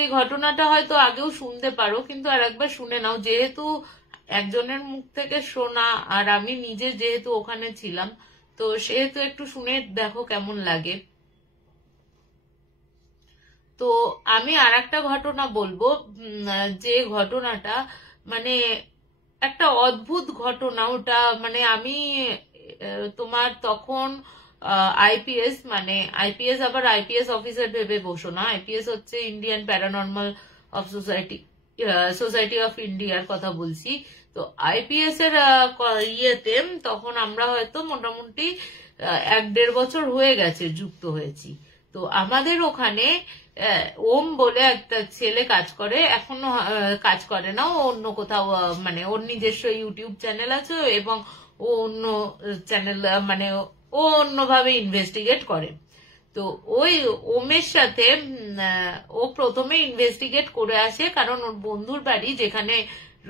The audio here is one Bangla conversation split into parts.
এই ঘটনাটা হয়তো আগেও শুনতে পারো, কিন্তু আর একবার শুনে নাও, যেহেতু একজনের মুখ থেকে শোনা আর আমি নিজে যেহেতু ওখানে ছিলাম, তো সেহেতু একটু শুনে দেখো কেমন লাগে। তো আমি আর একটা ঘটনা বলবো, যে ঘটনাটা মানে একটা অদ্ভুত ঘটনা ওটা। মানে আমি তোমার তখন আইপিএস, মানে আইপিএস আবার আইপিএস অফিসার ভেবে বসো না, আইপিএস হচ্ছে Indian paranormal of society, society of ইন্ডিয়ার কথা বলছি। তো আইপিএস এর ইয়েতে তখন আমরা হয়তো মোটামুটি 1-1.5 বছর হয়ে গেছে যুক্ত হয়েছি। তো আমাদের ওখানে ওম বলে একটা ছেলে কাজ করে, এখনো কাজ করে না, ও অন্য কোথাও মানে ওর নিজস্ব ইউটিউব চ্যানেল আছে এবং ও অন্য চ্যানেল মানে ও অন্যভাবে ইনভেস্টিগেট করে। তো ওই ওমের সাথে ও প্রথমে ইনভেস্টিগেট করে আসে, কারণ ওর বন্ধুর বাড়ি যেখানে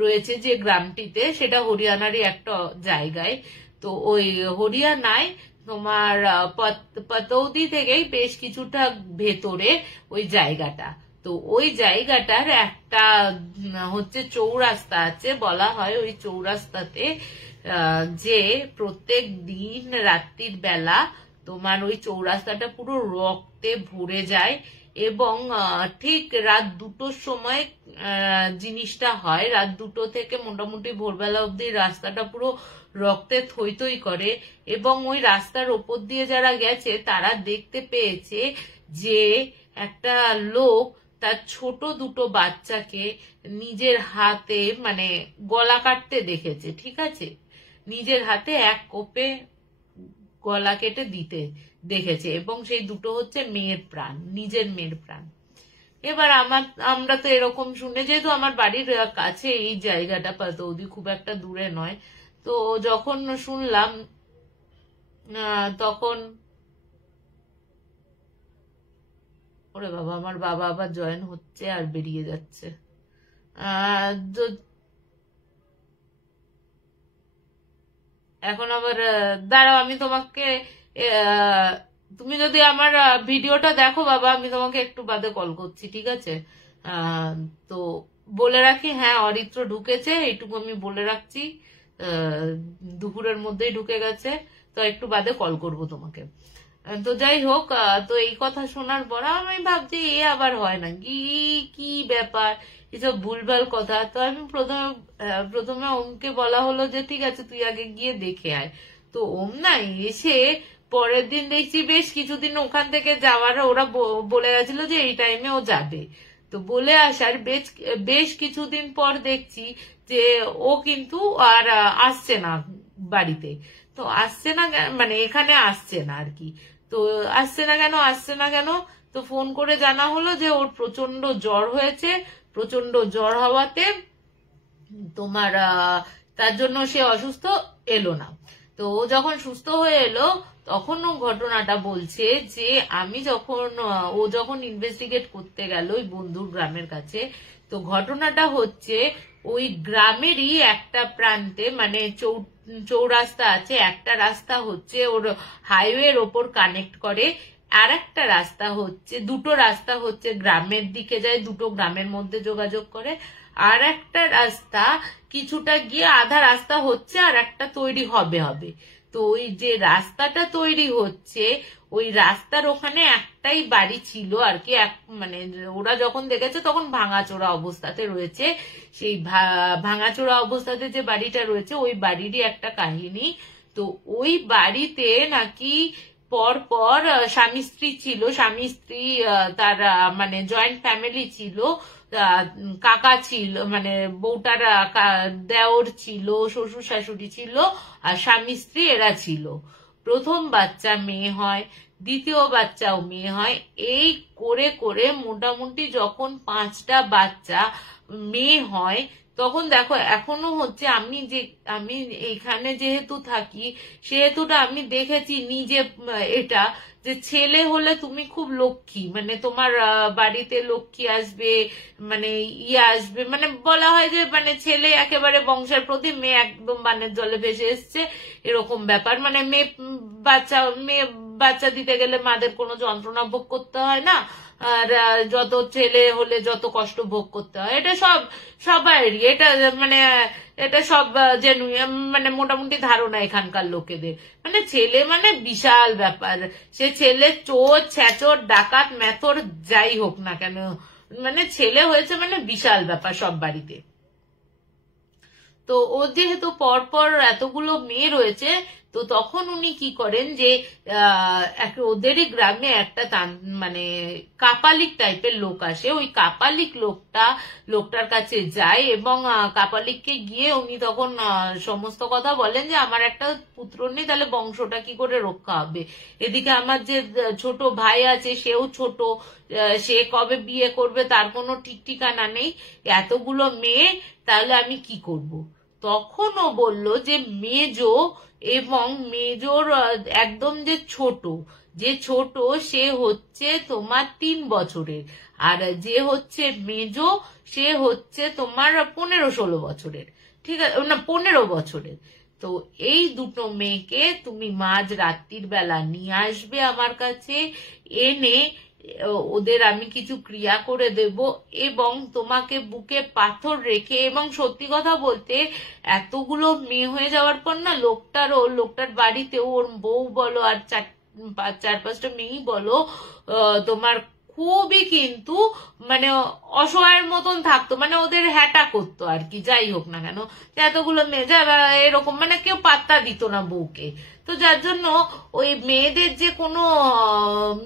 রয়েছে যে গ্রামটিতে সেটা হরিয়ানারই একটা জায়গায়। তো ওই হরিয়ানায় তোমার পাতৌদি থেকেই বেশ কিছুটা ভেতরে ওই জায়গাটা। তো ওই জায়গাটার একটা হচ্ছে চৌরাস্তা আছে, বলা হয় ওই চৌরাস্তাতে যে প্রত্যেক দিন রাত্রির বেলা তোমার ওই চৌরাস্তাটা পুরো রক্তে ভরে যায়, এবং ঠিক রাত 2টোর সময় জিনিসটা হয়। রাত 2টো থেকে মোটামুটি ভোরবেলা অব্দি রাস্তাটা পুরো রক্তে থই থই করে, এবং ওই রাস্তার ওপর দিয়ে যারা গেছে তারা দেখতে পেয়েছে যে একটা লোক তার ছোট 2টো বাচ্চাকে নিজের হাতে মানে গলা কাটতে দেখেছে, ঠিক আছে, নিজের হাতে এক কোপে গলা কেটে দিতে দেখেছে, এবং সেই 2টো হচ্ছে মেয়ের প্রাণ, নিজের মেয়ের প্রাণ। এবার আমরা তো এরকম শুনে, যেহেতু আমার বাড়ির কাছে এই জায়গাটা পাতৌদি, খুব একটা দূরে নয়, তো যখন শুনলাম তখন ওরে বাবা, আমার বাবা আবার জয়েন হচ্ছে আর বেরিয়ে যাচ্ছে। এখন আবার দাঁড়াও, আমি তোমাকে তুমি যদি আমার ভিডিওটা দেখো বাবা, আমি তোমাকে একটু বাদে কল করছি, ঠিক আছে? তো বলে রাখি, হ্যাঁ অরিত্র ঢুকেছে, এইটুকু আমি বলে রাখছি, দুপুরের মধ্যেই ঢুকে গেছে, তো একটু বাদে কল করব তোমাকে। তো যাই হোক, তো এই কথা শোনার পর আমি ভাবছি এ আবার হয় না কি, কি ব্যাপার, এসব ভুলভাল কথা। তো আমি প্রথমে ওমকে বলা হলো যে ঠিক আছে তুই আগে গিয়ে দেখে আয়। তো ওম না এসে পরের দিন দেখছি বেশ কিছুদিন ওখান থেকে যাওয়ার, ওরা বলে গেছিল যে এই টাইমে ও যাবে। তো বলে আসার বেশ কিছুদিন পর দেখছি যে ও কিন্তু আর আসছে না বাড়িতে। তো আসছে না মানে এখানে আসছে না আর কি। তো আসছে না কেন, তো ফোন করে জানা হলো যে ওর প্রচন্ড জ্বর হয়েছে, প্রচন্ড জ্বর হওয়াতে তোমার তার জন্য সে অসুস্থ, এলো না। তো ও যখন সুস্থ হয়ে এলো তখন ও ঘটনাটা বলছে যে ও যখন ইনভেস্টিগেট করতে গেল ওই বন্ধুর গ্রামের কাছে, তো ঘটনাটা হচ্ছে ওই গ্রামেরই একটা প্রান্তে মানে চৌরাস্তা আছে, একটা রাস্তা হচ্ছে ওর হাইওয়ের ওপর কানেক্ট করে, আর একটা রাস্তা হচ্ছে, 2টো রাস্তা হচ্ছে গ্রামের দিকে যায়, 2টো গ্রামের মধ্যে যোগাযোগ করে, আর একটা রাস্তা কিছুটা গিয়ে আধা রাস্তা হচ্ছে, আর একটা তৈরি হবে। তো ওই যে রাস্তাটা তৈরি হচ্ছে ওই রাস্তার ওখানে একটাই বাড়ি ছিল আর কি, মানে ওরা যখন দেখেছে তখন ভাঙাচোরা অবস্থাতে রয়েছে। সেই ভাঙাচোরা অবস্থাতে যে বাড়িটা রয়েছে ওই বাড়িরই একটা কাহিনী। তো ওই বাড়িতে নাকি পর স্বামী স্ত্রী ছিল, স্বামী স্ত্রী তার মানে জয়েন্ট ফ্যামিলি ছিল, কাকা ছিল মানে বউটার দেওর ছিল, শ্বশুর শাশুড়ি ছিল, আর স্বামী স্ত্রী এরা ছিল। প্রথম বাচ্চা মেয়ে হয়, দ্বিতীয় বাচ্চাও মেয়ে হয়, এই করে করে মোটামুটি যখন 5টা বাচ্চা মেয়ে হয়, তখন দেখো এখনো হচ্ছে, আমি এখানে যেহেতু থাকি সেহেতুটা আমি দেখেছি নিজে, এটা যে ছেলে হলে তুমি খুব লক্ষ্মী, মানে তোমার বাড়িতে লক্ষ্মী আসবে, মানে আসবে, মানে বলা হয় যে মানে ছেলে একেবারে বংশের প্রতি, মেয়ে একদম বানের জলে ভেসে এসছে, এরকম ব্যাপার। মানে মেয়ে বাচ্চা দিতে গেলে মাদের কোনো যন্ত্রণা ভোগ করতে হয় না, আর যত ছেলে হলে যত কষ্ট ভোগ করতে হয়, এটা সবারই, এটা মানে এটা সব জেনুইন, মানে মোটামুটি ধারণা এখানকার লোকেদের। মানে ছেলে মানে বিশাল ব্যাপার, সে ছেলে চোর ছ্যাচর ডাকাত মেথর যাই হোক না কেন, মানে ছেলে হয়েছে মানে বিশাল ব্যাপার সব বাড়িতে। তো ও যেহেতু পরপর এতগুলো মেয়ে রয়েছে, তো তখন উনি কি করেন যে ওদেরই গ্রামে একটা মানে কাপালিক টাইপের লোক আসে, ওই কাপালিক লোকটার কাছে যায় এবং কাপালিককে গিয়ে উনি তখন সমস্ত কথা বলেন যে আমার একটা পুত্র নেই, তাহলে বংশটা কি করে রক্ষা হবে, এদিকে আমার যে ছোট ভাই আছে সেও ছোট, সে কবে বিয়ে করবে তার কোনো ঠিক ঠিকানা নেই, এতগুলো মেয়ে, তাহলে আমি কি করব। তখন ও বলল যে মেজো এবং মেজোর একদম যে ছোট সে হচ্ছে তোমার 3 বছরের, আর যে হচ্ছে মেজো সে হচ্ছে তোমার 15-16 বছরের, ঠিক আছে না 15 বছরের। তো এই দুটো মেয়েকে তুমি মাঝ রাত্রির বেলা নিয়ে আসবে আমার কাছে, এনে ওদের আমি কিছু ক্রিয়া করে দেব এবং তোমাকে বুকে পাথর রেখে, এবং সত্যি কথা বলতে এতগুলো মেয়ে হয়ে যাওয়ার পর না লোকটার বাড়িতে ওর বউ বলো আর 4-5টা মেয়েই বলো তোমার খুবই কিন্তু মানে অসহায়ের মতন থাকতো, মানে ওদের হ্যাটা করতো আর কি, যাই হোক না কেন এতগুলো মেয়ে এরকম, মানে কেউ পাত্তা দিত না বউকে। তো যার জন্য ওই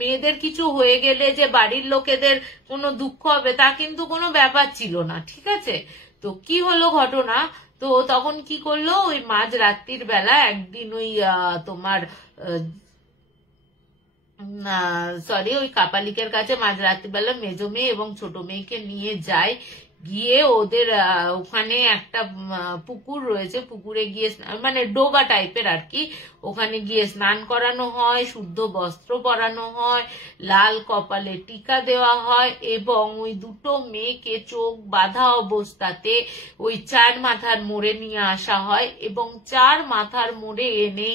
মেয়েদের কিছু হয়ে গেলে যে বাড়ির লোকেদের কোনো দুঃখ হবে তা কিন্তু কোনো ব্যাপার ছিল না, ঠিক আছে। তো কি হলো ঘটনা, তো তখন কি করলো, ওই মাঝ রাত্রির বেলা একদিন ওই তোমার ওই কাপালিকের কাছে মাঝ রাত্রিবেলা মেজো মেয়ে এবং ছোট মেয়েকে নিয়ে যায়, গিয়ে ওদের ওখানে একটা পুকুর রয়েছে, পুকুরে গিয়ে মানে ডোবা টাইপের আর কি, ওখানে গিয়ে স্নান করানো হয়, শুদ্ধ বস্ত্র পরানো হয়, লাল কপালে টিকা দেওয়া হয় এবং ওই দুটো মেয়েকে চোখ বাঁধা অবস্থাতে ওই 4 মাথার মোড়ে নিয়ে আসা হয় এবং 4 মাথার মোড়ে এনে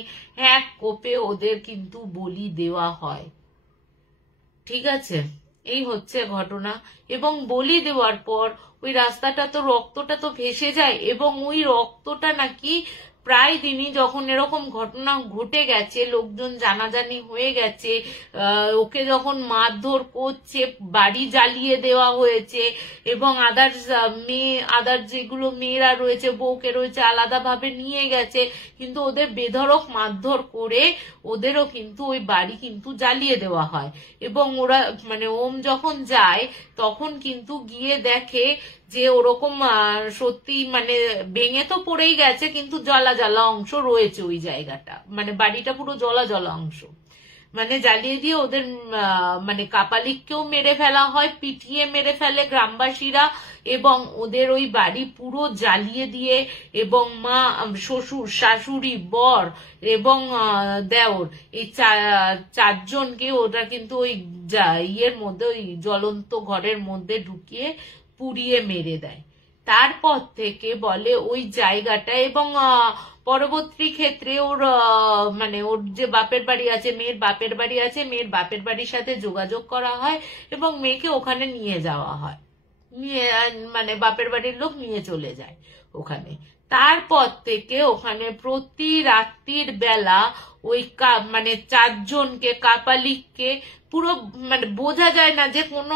এক কোপে ওদের কিন্তু বলি দেওয়া হয়, ঠিক আছে। এই হচ্ছে ঘটনা। এবং বলি দেওয়ার পর ওই রাস্তাটা তো রক্তটা তো ভেসে যায় এবং ওই রক্তটা নাকি প্রায় দিনই যখন এরকম ঘটনা ঘটে গেছে, লোকজন জানাজানি হয়ে গেছে, ওকে যখন মারধর করছে, বাড়ি জ্বালিয়ে দেওয়া হয়েছে এবং আদার যেগুলো মেয়েরা রয়েছে বউকে রয়েছে আলাদাভাবে নিয়ে গেছে, কিন্তু ওদের বেধড়ক মারধর করে ওদেরও কিন্তু ওই বাড়ি কিন্তু জ্বালিয়ে দেওয়া হয়। এবং ওরা মানে ওম যখন যায় তখন কিন্তু গিয়ে দেখে যে ওরকম সত্যি মানে ভেঙে তো পড়েই গেছে, কিন্তু জ্বলা জ্বলা অংশ রয়েছে ওই জায়গাটা, মানে বাড়িটা পুরো জ্বলা জ্বলা অংশ, মানে জ্বালিয়ে দিয়ে ওদের মানে কাপালিককেও মেরে ফেলা হয়, পিটিয়ে মেরে ফেলে গ্রামবাসীরা এবং ওদের ওই বাড়ি পুরো জ্বালিয়ে দিয়ে, এবং মা শ্বশুর শাশুড়ি বর এবং দেওর এই 4 জনকে ওরা কিন্তু ওই ইয়ের মধ্যে ওই জ্বলন্ত ঘরের মধ্যে ঢুকিয়ে পুড়িয়ে মেরে দেয়। তারপর থেকে বলে ওই জায়গাটা, এবং পরবর্তী ক্ষেত্রে ওর মানে ওর যে বাপের বাড়ি আছে, মেয়ের বাপের বাড়ি আছে, মেয়ের বাপের বাড়ির সাথে যোগাযোগ করা হয় এবং মেয়েকে ওখানে নিয়ে যাওয়া হয়, মানে বাপের বাড়ির লোক নিয়ে চলে যায় ওখানে। তারপর থেকে ওখানে প্রতি রাত্রির বেলা ওই মানে 4 জনকে কাপালিককে পুরো মানে বোঝা যায় না যে কোনো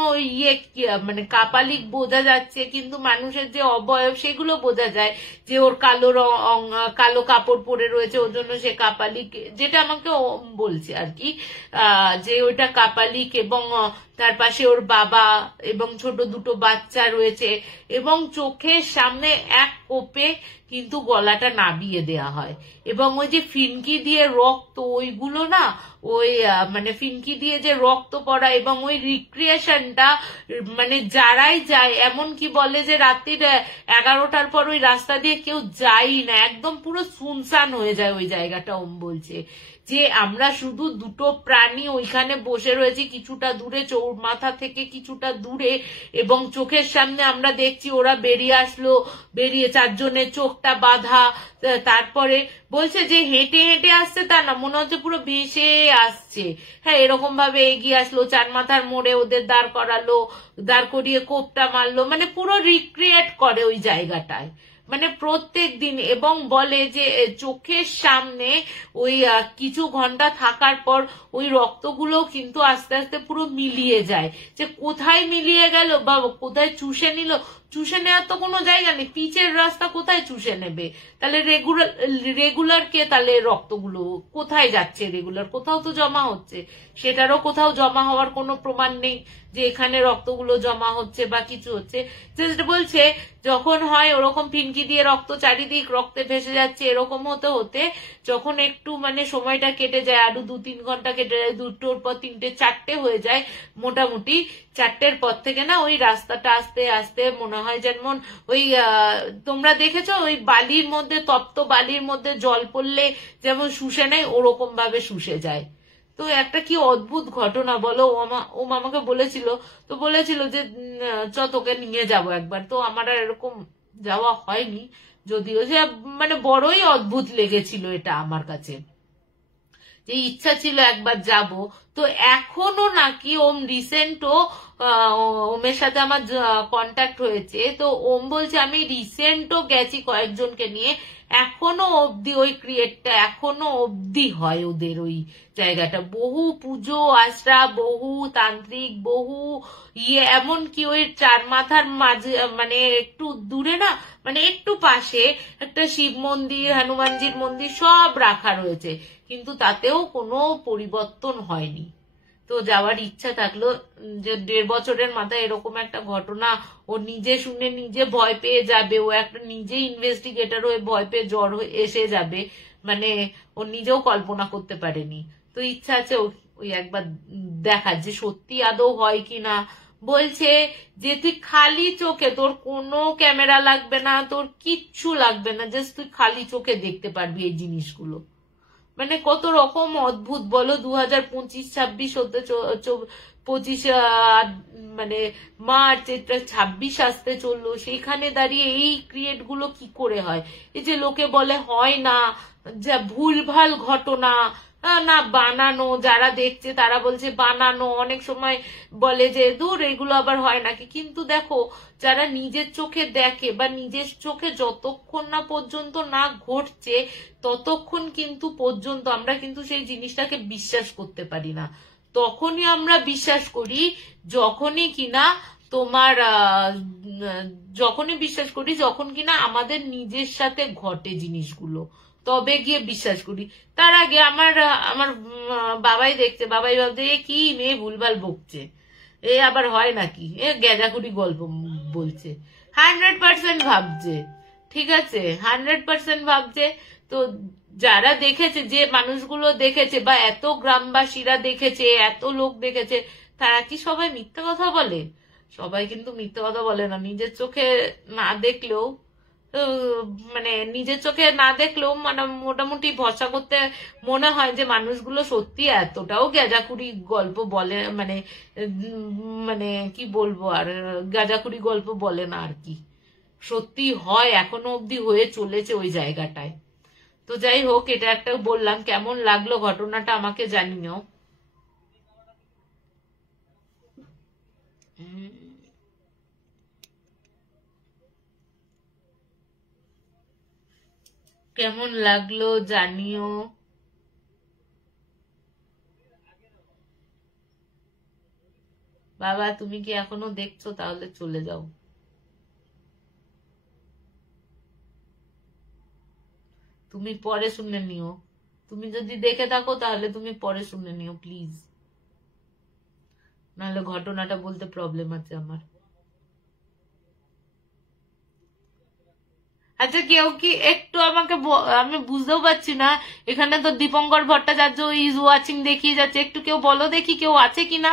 মানে কাপালিক বোঝা যাচ্ছে, কিন্তু মানুষের যে অবয়ব সেগুলো বোঝা যায় যে ওর কালো কাপড় পরে রয়েছে, ওর জন্য সে কাপালিক, যেটা আমাকে বলছে আর কি, যে ওইটা কাপালিক, এবং তার পাশে ওর বাবা এবং ছোট 2টো বাচ্চা রয়েছে, এবং চোখের সামনে এক কোপে কিন্তু গলাটা নাবিয়ে দেয়া হয়। এবং ওই যে ফিনকি দিয়ে রক্ত ওইগুলো না, ওই মানে ফিনকি দিয়ে যে রক্ত পড়া এবং ওই রিক্রিয়েশনটা, মানে যারাই যায় এমনকি বলে যে রাত্রির 11টার পর ওই রাস্তা দিয়ে কেউ যায় না, একদম পুরো সুনসান হয়ে যায় ওই জায়গাটা। ওম বলছে যে আমরা শুধু দুটো প্রাণী ওইখানে বসে রয়েছি কিছুটা দূরে, চৌমাথা থেকে কিছুটা দূরে, এবং চোখের সামনে আমরা দেখছি ওরা বেরিয়ে আসলো, বেরিয়ে চারজনের চোখটা বাঁধা, তারপরে বলছে যে হেঁটে হেঁটে আসছে তা না, মনে হচ্ছে পুরো ভেসে আসছে। হ্যাঁ, এরকম ভাবে এগিয়ে আসলো, চার মাথার মোড়ে ওদের দাঁড় করালো, দাঁড় করিয়ে কোপটা মারলো, মানে পুরো রিক্রিয়েট করে ওই জায়গাটায়, মানে প্রত্যেক দিন। এবং বলে যে চোখের সামনে ওই কিছু ঘন্টা থাকার পর ওই রক্তগুলো কিন্তু আস্তে আস্তে পুরো মিলিয়ে যায়, যে কোথায় মিলিয়ে গেল বা কোথায় চুষে নিল, চুষে নেওয়ার তো কোনো জায়গা নেই, পিচের রাস্তা কোথায় চুষে নেবে, তাহলে রেগুলার কে, তাহলে রক্তগুলো কোথায় যাচ্ছে, রেগুলার কোথাও তো জমা হচ্ছে, সেটারও কোথাও জমা হওয়ার কোনো প্রমাণ নেই যে এখানে রক্তগুলো জমা হচ্ছে বা কিছু হচ্ছে। জাস্ট বলছে যখন হয় ওরকম ফিনকি দিয়ে রক্ত চারিদিক রক্তে ভেসে যাচ্ছে, এরকম হতে হতে যখন একটু মানে সময়টা কেটে যায়, আরো 2-3 ঘন্টা কেটে যায়, 2টোর পর 3টে 4টে হয়ে যায় মোটামুটি, 4টের পর থেকে না ওই রাস্তাটা আস্তে আস্তে মনে হয় যেমন ওই তোমরা দেখেছো ওই বালির মধ্যে, তপ্ত বালির মধ্যে জল পড়লে যেমন শুষে নেয়, ওরকম ভাবে শুষে যায়। তো একটা কি অদ্ভুত ঘটনা বলো। ও আমাকে বলেছিল, তো বলেছিল যে চ তোকে নিয়ে যাব একবার, তো আমার আর এরকম যাওয়া হয়নি, যদিও যে মানে বড়ই অদ্ভুত লেগেছিল এটা আমার কাছে, যে ইচ্ছা ছিল একবার যাব। তো এখনো নাকি ওম রিসেন্টও ওমের সাথে আমার কন্ট্যাক্ট হয়েছে, তো ওম বলছে আমি রিসেন্টও গেছি কয়েকজনকে নিয়ে, এখনো অবধি ওই ক্রিয়েটটা এখনো অবধি হয় ওদের ওই জায়গাটা, বহু পুজো আশ্রা, বহু তান্ত্রিক, বহু এমনকি ওই চার মাথার মাঝে মানে একটু দূরে না, মানে একটু পাশে একটা শিব মন্দির, হনুমানজির মন্দির সব রাখা রয়েছে, কিন্তু তাতেও কোনো পরিবর্তন হয়নি। তো যাওয়ার ইচ্ছা থাকলো, যে 1.5 বছরের মাথায় এরকম একটা ঘটনা ও নিজে শুনে নিজে ভয় পেয়ে যাবে, ও একটা নিজে ইনভেস্টিগেটর হয়ে ভয় পেয়ে জ্বর এসে যাবে, মানে ও নিজেও কল্পনা করতে পারেনি। তো ইচ্ছা আছে ওই একবার দেখার, যে সত্যি আদৌ হয় কিনা। বলছে যে তুই খালি চোখে, তোর কোনো ক্যামেরা লাগবে না, তোর কিচ্ছু লাগবে না, জাস্ট তুই খালি চোখে দেখতে পারবি এই জিনিসগুলো। মানে কত রকম অদ্ভুত বলো। 2025-26 হতে 25 মানে মার্চ, এটা 26 আসতে চললো, সেইখানে দাঁড়িয়ে এই ক্রিয়েট গুলো কি করে হয়? এই যে লোকে বলে হয় না, যা ভুলভাল ঘটনা, না বানানো, যারা দেখছে তারা বলছে বানানো, অনেক সময় বলে যে দূর এগুলো আবার হয় নাকি, কিন্তু দেখো যারা নিজের চোখে দেখে বা নিজের চোখে যতক্ষণ না পর্যন্ত না ঘটছে ততক্ষণ কিন্তু পর্যন্ত আমরা কিন্তু সেই জিনিসটাকে বিশ্বাস করতে পারি না। তখনই আমরা বিশ্বাস করি যখনই কিনা তোমার যখনই বিশ্বাস করি যখন কিনা আমাদের নিজের সাথে ঘটে জিনিসগুলো, তবে গিয়ে বিশ্বাস করি। তার আগে আমার আমার বাবাই দেখছে, বাবাই ভাবছে এ কি মেয়ে ভুলভাল বকছে, এ আবার হয় নাকি, এ গ্যাজাকুড়ি গল্প বলছে, 100% ভাবছে, ঠিক আছে 100% ভাবছে। তো যারা দেখেছে, যে মানুষগুলো দেখেছে বা এত গ্রামবাসীরা দেখেছে, এত লোক দেখেছে, তারা কি সবাই মিথ্যে কথা বলে? সবাই কিন্তু মিথ্যে কথা বলে না। নিজের চোখে না দেখলেও মানে নিজের চোখে না দেখলেও মানে মোটামুটি ভরসা করতে মনে হয় যে মানুষগুলো সত্যি এতটাও গ্যাজাকুড়ি গল্প বলে, মানে মানে কি বলবো আর, গ্যাজাকুড়ি গল্প বলে না আর কি, সত্যি হয়, এখনো অব্দি হয়ে চলেছে ওই জায়গাটায়। তো যাই হোক, এটা একটা বললাম। কেমন লাগলো ঘটনাটা আমাকে জানিও। কেমন লাগলো জানিও। বাবা তুমি কি এখনো দেখছো? তাহলে চলে যাও, তুমি পরে শুনে নিও। তুমি যদি দেখে থাকো তাহলে তুমি পরে শুনে নিও প্লিজ, নাহলে ঘটনাটা বলতে প্রবলেম আছে আমার। আচ্ছা কেউ কি একটু আমাকে আমি বুঝতেও পারছি না, এখানে তো দীপঙ্কর ভট্টাচার্য ইজ ওয়াচিং দেখিয়ে যাচ্ছে, একটু কেউ বলো দেখি কেউ আছে কিনা,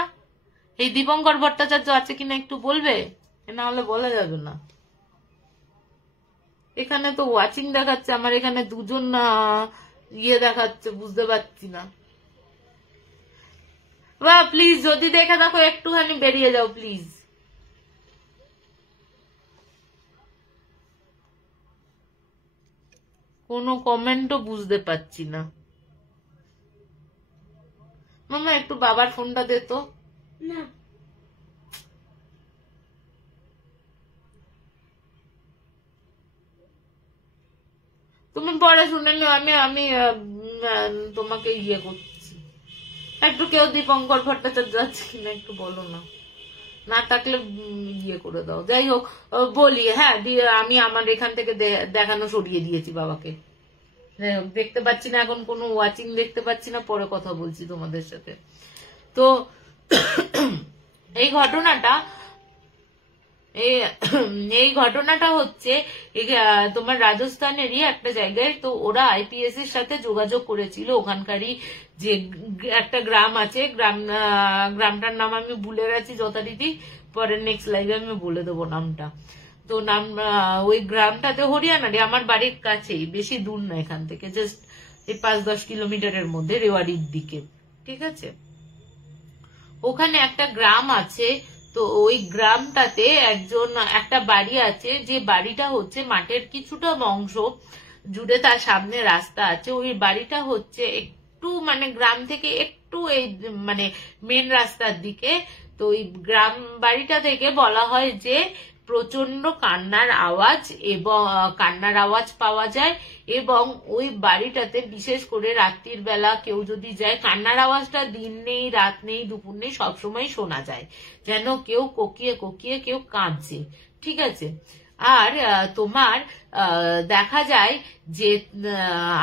এই দীপঙ্কর ভট্টাচার্য আছে কিনা একটু বলবে, না হলে বলা যাবে না। এখানে তো ওয়াচিং দেখাচ্ছে, আমার এখানে 2 জন ইয়ে দেখাচ্ছে, বুঝতে পারছি না। বা প্লিজ যদি দেখে থাকো একটুখানি বেরিয়ে যাও প্লিজ। কোনো কমেন্টও বুঝতে পাচ্ছি না। মামা একটু বাবার ফোনটা দে তো। না তুমি পরে শুনে নিও, আমি আমি তোমাকে ইয়ে করছি। একটু কেউ দীপঙ্কর ভট্টাচার্য আছে কিনা একটু বলো না, না থাকলে ইয়ে করে দাও। যাই হোক বলি, হ্যাঁ দিয়ে আমি আমার এখান থেকে দেখানো সরিয়ে দিয়েছি বাবাকে। যাই হোক দেখতে পাচ্ছি না এখন, কোনো ওয়াচিং দেখতে পাচ্ছি না, পরে কথা বলছি তোমাদের সাথে। তো এই ঘটনাটা হচ্ছে তোমার রাজস্থানেরই একটা জায়গায়। তো ওরা আইপিএস এর সাথে যোগাযোগ করেছিল, ওখানকারই যে একটা গ্রাম আছে, গ্রামটার নাম আমি ভুলে গেছি যথারীতি, পরে নেক্সট লাইভে আমি বলে দেবো নামটা। তো নাম ওই গ্রামটাতে হরিয়ানারে আমার বাড়ির কাছেই, বেশি দূর না এখান থেকে, জাস্ট এই 5-10 কিলোমিটারের মধ্যে, রেওয়াড়ির দিকে। ঠিক আছে, ওখানে একটা গ্রাম আছে। তো ওই গ্রামটাতে একটা বাড়ি আছে, যে বাড়িটা হচ্ছে মাঠের কিছুটা অংশ জুড়ে, তার সামনে রাস্তা আছে। ওই বাড়িটা হচ্ছে একটু মানে গ্রাম থেকে একটু এই মানে মেন রাস্তার দিকে। তো ওই গ্রাম বাড়িটা থেকে বলা হয় যে প্রচন্ড কান্নার আওয়াজ পাওয়া যায়, এবং ওই বাড়িটাতে বিশেষ করে রাত্রির বেলা কেউ যদি যায়, কান্নার আওয়াজটা দিন নেই রাত নেই দুপুর নেই সবসময় শোনা যায়, যেন কেউ কোকিয়ে কোকিয়ে কেউ কাঁদছে। ঠিক আছে, আর তোমার দেখা যায় যে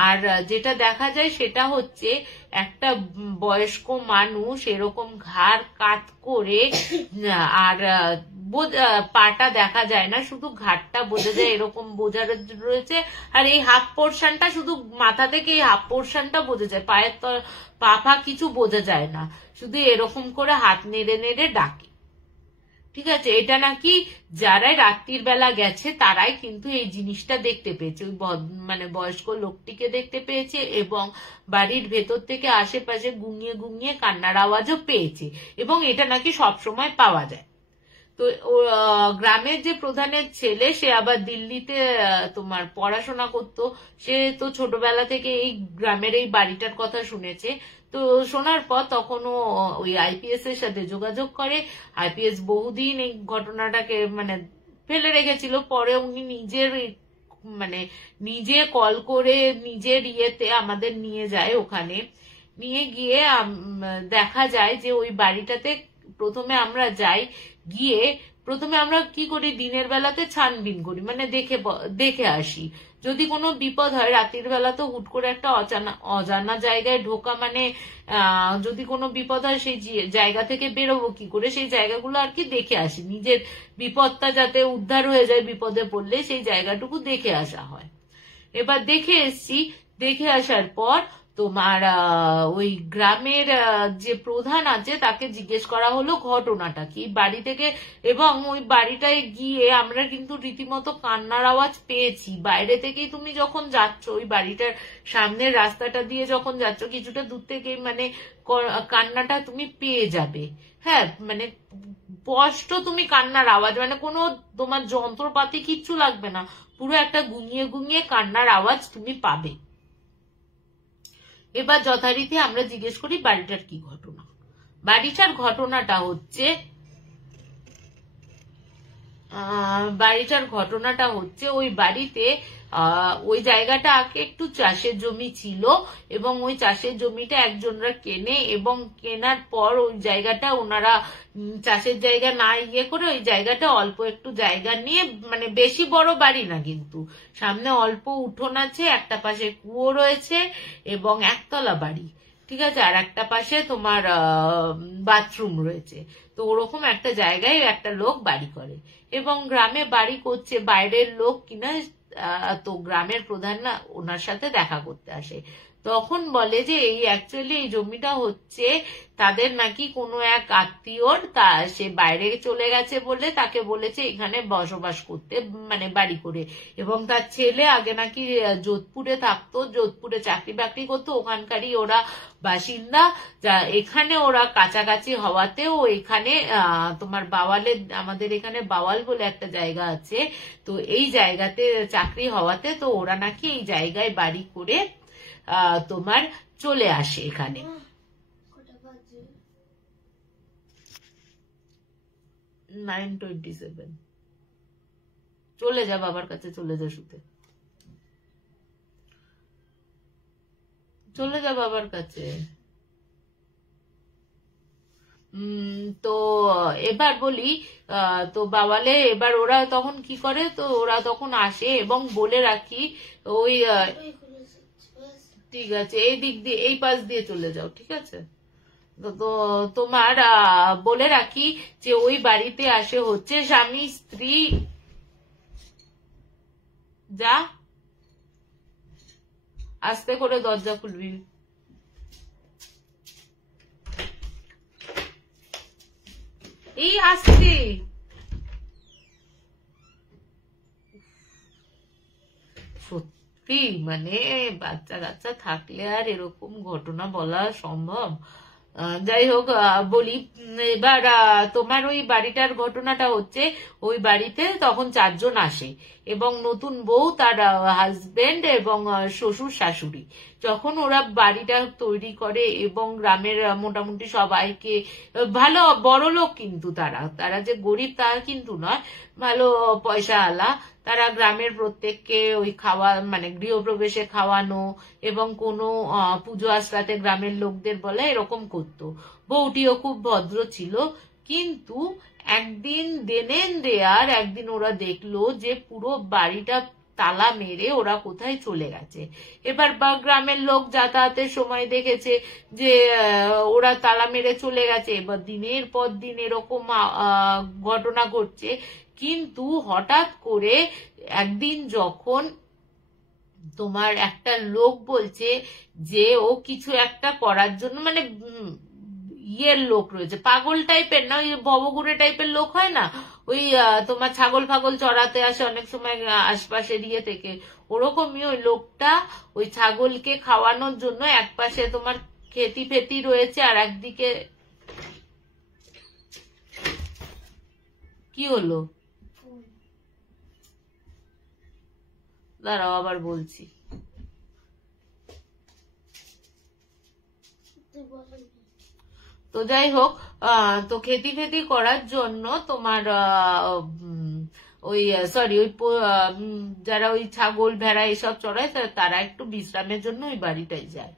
আর যেটা দেখা যায় সেটা হচ্ছে একটা বয়স্ক মানুষ এরকম ঘাড় কাত করে, আর পাটা দেখা যায় না, শুধু ঘাটটা বোঝা যায়, এরকম বোঝা রয়েছে। আর এই হাফ পোর্শনটা, শুধু মাথা থেকে এই হাফ পোর্শনটা বোঝা যায়, পায়ের পা কিছু বোঝা যায় না, শুধু এরকম করে হাত নেড়ে নেড়ে ডাকে। ঠিক আছে, এটা নাকি যারাই রাত্রির বেলা গেছে তারাই কিন্তু এই জিনিসটা দেখতে পেয়েছে, ওই মানে বয়স্ক লোকটিকে দেখতে পেয়েছে, এবং বাড়ির ভেতর থেকে আশেপাশে গুঙিয়ে গুঙিয়ে কান্নার আওয়াজও পেয়েছে, এবং এটা নাকি সবসময় পাওয়া যায়। তো গ্রামের যে প্রধানের ছেলে, সে আবার দিল্লিতে তোমার পড়াশোনা করতো, সে তো ছোটবেলা থেকে এই গ্রামের এই বাড়িটার কথা শুনেছে। তো শোনার পর তখন ও ওই আইপিএস এর সাথে যোগাযোগ করে। আইপিএস বহুদিন এই ঘটনাটাকে মানে ফেলে রেখেছিল, পরে উনি নিজে কল করে নিজের ইয়েতে আমাদের নিয়ে যায়। ওখানে নিয়ে গিয়ে দেখা যায় যে ওই বাড়িটাতে প্রথমে আমরা যাই, গিয়ে প্রথমে আমরা কি করি, দিনের বেলাতে ছানবিন করি, মানে দেখে আসি। যদি কোনো বিপদ হয় রাতের বেলা, তো হুট করে একটা অজানা জায়গায় ঢোকা মানে যদি কোনো বিপদ হয় সেই জায়গা থেকে বেরোবো কি করে, সেই জায়গাগুলো আর কি দেখে আসি, নিজের বিপদটা যাতে উদ্ধার হয়ে যায় বিপদে পড়লে, সেই জায়গাটুকু দেখে আসা হয়। এবার দেখে এসছি, দেখে আসার পর তোমার ওই গ্রামের যে প্রধান আছে তাকে জিজ্ঞেস করা হলো ঘটনাটা কি বাড়ি থেকে, এবং ওই বাড়িটায় গিয়ে আমরা কিন্তু রীতিমতো কান্নার আওয়াজ পেয়েছি। বাইরে থেকেই তুমি যখন যাচ্ছ, ওই বাড়িটার সামনের রাস্তাটা দিয়ে যখন যাচ্ছ, কিছুটা দূর থেকে মানে কান্নাটা তুমি পেয়ে যাবে। হ্যাঁ, মানে স্পষ্ট তুমি কান্নার আওয়াজ, মানে কোনো তোমার যন্ত্রপাতি কিচ্ছু লাগবে না, পুরো একটা গুঙিয়ে গুঙিয়ে কান্নার আওয়াজ তুমি পাবে। এবার যথারীতি আমরা জিজ্ঞেস করি বাড়িটার কি ঘটনা। বাড়িটার ঘটনাটা হচ্ছে ওই বাড়িতে ওই জায়গাটা আগে একটু চাষের জমি ছিল, এবং ওই চাষের জমিটা একজনরা কেনে, এবং কেনার পর ওই জায়গাটা ওনারা চাষের জায়গা না ইয়ে করে ওই জায়গাটা অল্প একটু জায়গা নিয়ে, মানে বেশি বড় বাড়ি না কিন্তু, সামনে অল্প উঠোন আছে, একটা পাশে কুয়ো রয়েছে এবং একতলা বাড়ি। ঠিক আছে, আর একটা পাশে তোমার বাথরুম রয়েছে। তো ওরকম একটা জায়গায় একটা লোক বাড়ি করে, এবং গ্রামে বাড়ি করছে, বাইরের লোক কিনা। তো গ্রামের প্রধান না ওনার সাথে দেখা করতে আসে। তখন বলে যে এই অ্যাকচুয়ালি এই জমিটা হচ্ছে তাদের নাকি কোনো এক আত্মীয়র, তা সে বাইরে চলে গেছে বলে তাকে বলেছে এখানে বসবাস করতে, মানে বাড়ি করে। এবং তার ছেলে আগে নাকি যোধপুরে থাকতো, যোধপুরে চাকরি বাকরি করতো, ওখানকারই ওরা বাসিন্দা। যা এখানে ওরা কাছাকাছি হওয়াতেও এখানে তোমার বাওয়ালে, আমাদের এখানে বাওয়াল বলে একটা জায়গা আছে, তো এই জায়গাতে চাকরি হওয়াতে তো ওরা নাকি এই জায়গায় বাড়ি করে তোমার চলে আসে এখানে। 9:27। চলে যা বাবার কাছে, চলে যা শুতে, চলে যা বাবার কাছে। তো এবার বলি, তো বাওয়ালে এবার ওরা তখন কি করে, তো ওরা তখন আসে এবং বলে রাখি ওই ঠিক আছে এই দিক দিয়ে, এই পাশ দিয়ে চলে যাও, ঠিক আছে। তো তোমার বলে রাখি যে ওই বাড়িতে আসে হচ্ছে স্বামী স্ত্রী, যা আস্তে করে দরজা খুলবি। এই আসছে, সত্যি মানে বাচ্চা কাচ্চা থাকলে আর এরকম ঘটনা বলা সম্ভব? যাই হোক, বলি এবার তোমার ওই বাড়িটার ঘটনাটা হচ্ছে ওই বাড়িতে তখন 4 জন আসে এবং নতুন বউ, তার হাজবেন্ড এবং শ্বশুর শাশুড়ি। যখন ওরা বাড়িটা তৈরি করে এবং গ্রামের মোটামুটি সবাইকে, ভালো বড় লোক কিন্তু তারা যে গরিব তা কিন্তু নয়, ভালো পয়সা আলা, তারা গ্রামের প্রত্যেককে ওই খাওয়া, মানে গৃহপ্রবেশে খাওয়ানো এবং কোনো পুজো আশ্রাতে গ্রামের লোকদের বলে এরকম করতো। বউটিও খুব ভদ্র ছিল। কিন্তু একদিন দেনেন দেয়ার একদিন ওরা দেখলো যে পুরো বাড়িটা তালা মেরে ওরা কোথায় চলে গেছে। এবার গ্রামের লোক যাতায়াতের সময় দেখেছে যে ওরা তালা মেরে চলে গেছে। এবার দিনের পর দিন এরকম ঘটনা ঘটছে। কিন্তু হঠাৎ করে একদিন যখন তোমার একটা লোক বলছে যে ও কিছু একটা করার জন্য, মানে ইয়ের লোক রয়েছে, পাগল টাইপের না, ওই ভবঘুরে টাইপের লোক হয় না, ওই তোমার ছাগল ফাগল চড়াতে আসে অনেক সময় আশপাশের ইয়ে থেকে, ওরকমই ওই লোকটা ওই ছাগলকে খাওয়ানোর জন্য একপাশে তোমার খেতি ফেতি রয়েছে আর একদিকে কি হলো, দাঁড়াও আবার বলছি। তো যাই হোক, তো খেতি ফেতি করার জন্য তোমার ওই সরি ওই যারা ওই ছাগল ভেড়া এসব চড়ায় তারা একটু বিশ্রামের জন্য ওই বাড়িটাই যায়।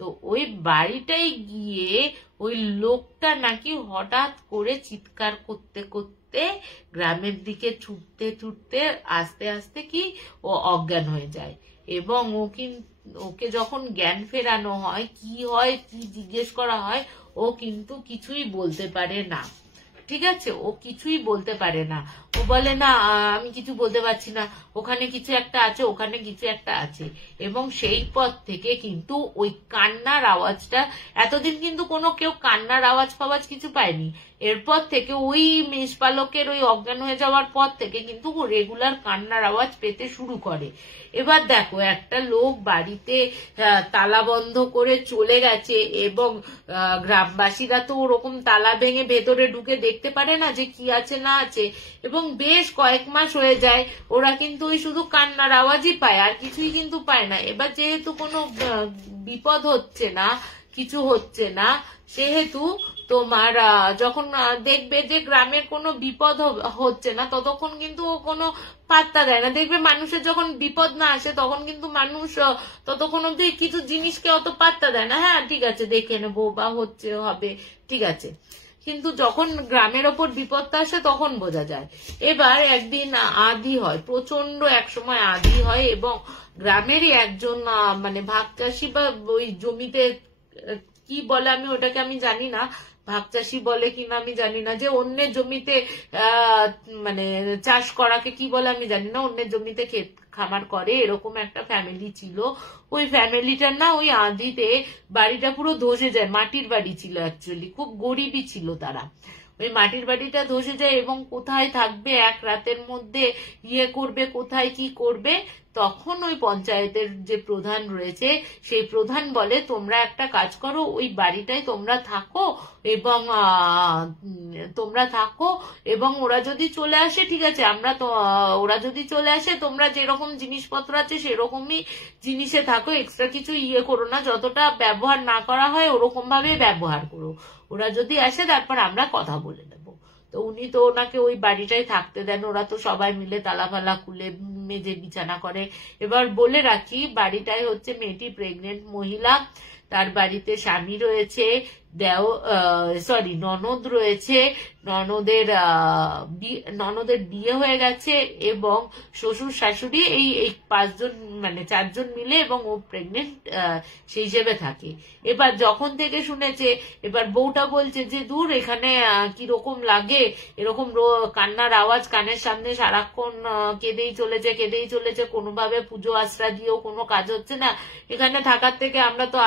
তো ওই বাড়িটাই গিয়ে ওই লোকটা নাকি হঠাৎ করে চিৎকার করতে করতে গ্রামের দিকে ছুটতে ছুটতে আস্তে আস্তে কি ও অজ্ঞান হয়ে যায়। এবং ওকে যখন জ্ঞান ফেরানো হয়, কি জিজ্ঞেস করা হয়, ও কিন্তু কিছুই বলতে পারে না। ঠিক আছে, ও কিছুই বলতে পারে না। ও বলে না আমি কিছু বলতে পারছি না, ওখানে কিছু একটা আছে, ওখানে কিছু একটা আছে। এবং সেই পর থেকে কিন্তু ওই কান্নার আওয়াজটা, এতদিন কিন্তু কোনো কেউ কান্নার আওয়াজ ফাওয়াজ কিছু পায়নি। এরপর থেকে ওই মেষপালকের ওই অজ্ঞান হয়ে যাওয়ার পর থেকে কিন্তু রেগুলার কান্নার আওয়াজ পেতে শুরু করে। এবার দেখো, একটা লোক বাড়িতে তালা বন্ধ করে চলে গেছে এবং গ্রামবাসীরা তো ওরকম তালা ভেঙে ভেতরে ঢুকে দেখতে পারে না যে কি আছে না আছে। এবং বেশ কয়েক মাস হয়ে যায়, ওরা কিন্তু ওই শুধু কান্নার আওয়াজই পায়, আর কিছুই কিন্তু পায় না। এবার যেহেতু কোনো বিপদ হচ্ছে না, কিছু হচ্ছে না, সেহেতু তোমার যখন দেখবে যে গ্রামের কোনো বিপদ হচ্ছে না, ততক্ষণ কিন্তু ও কোনো পাত্তা দেয় না। দেখবে মানুষের যখন বিপদ না আসে তখন কিন্তু মানুষ ততক্ষণ অব্দি কিছু জিনিসকে অত পাত্তা দেয় না। হ্যাঁ ঠিক আছে, দেখে নেবো বা হচ্ছে হবে, ঠিক আছে। কিন্তু যখন গ্রামের ওপর বিপদটা আসে তখন বোঝা যায়। এবার একদিন আঁধি হয়, প্রচন্ড একসময় আঁধি হয় এবং গ্রামেরই একজন মানে ভাগ চাষি বা ওই জমিতে কি বলে আমি ওটাকে আমি জানি না, ভাগ চাষি বলে কিনা আমি জানি না, যে অন্যের জমিতে মানে চাষ করাকে কি বলে আমি জানি না, অন্যের জমিতে ক্ষেত খামার করে এরকম একটা ফ্যামিলি ছিল। ওই ফ্যামিলিটার না ওই আঁধিতে বাড়িটা পুরো ধসে যায়, মাটির বাড়ি ছিল, অ্যাকচুয়ালি খুব গরিবই ছিল তারা। ওই মাটির বাড়িটা ধসে যায় এবং কোথায় থাকবে এক রাতের মধ্যে, ইয়ে করবে কোথায় কি করবে। তখন ওই পঞ্চায়েতের যে প্রধান রয়েছে সেই প্রধান বলে তোমরা একটা কাজ করো, ওই বাড়িটাই তোমরা থাকো এবং এবং ওরা যদি চলে আসে ঠিক আছে, আমরা তো ওরা যদি চলে আসে তোমরা যেরকম জিনিসপত্র আছে সেরকমই জিনিসে থাকো, এক্সট্রা কিছু ইয়ে করো না, যতটা ব্যবহার না করা হয় ওরকম ভাবে ব্যবহার করো, ওরা যদি আসে তারপর আমরা কথা বলে নেবো। তো উনি তো ওনাকে ওই বাড়িটাই থাকতে দেন, ওরা তো সবাই মিলে তালা ফালা খুলে মেজে বিছানা করে। এবার বলে রাখি বাড়িটাই হচ্ছে মেয়েটি প্রেগনেন্ট মহিলা, তার বাড়িতে স্বামী রয়েছে, ননদ রয়েছে, ননদের বিয়ে হয়ে গেছে এবং শ্বশুর শাশুড়ি এই 5 জন মানে 4 জন মিলে, এবং ও প্রেগনেন্ট সেই হিসেবে থাকে। এবার যখন থেকে শুনেছে, এবার বউটা বলছে যে দূর এখানে কিরকম লাগে, এরকম কান্নার আওয়াজ কানের সামনে সারাক্ষণ কেঁদেই চলেছে, কোনোভাবে পুজো আশ্রা দিয়েও কোনো কাজ হচ্ছে না, এখানে থাকার থেকে আমরা তো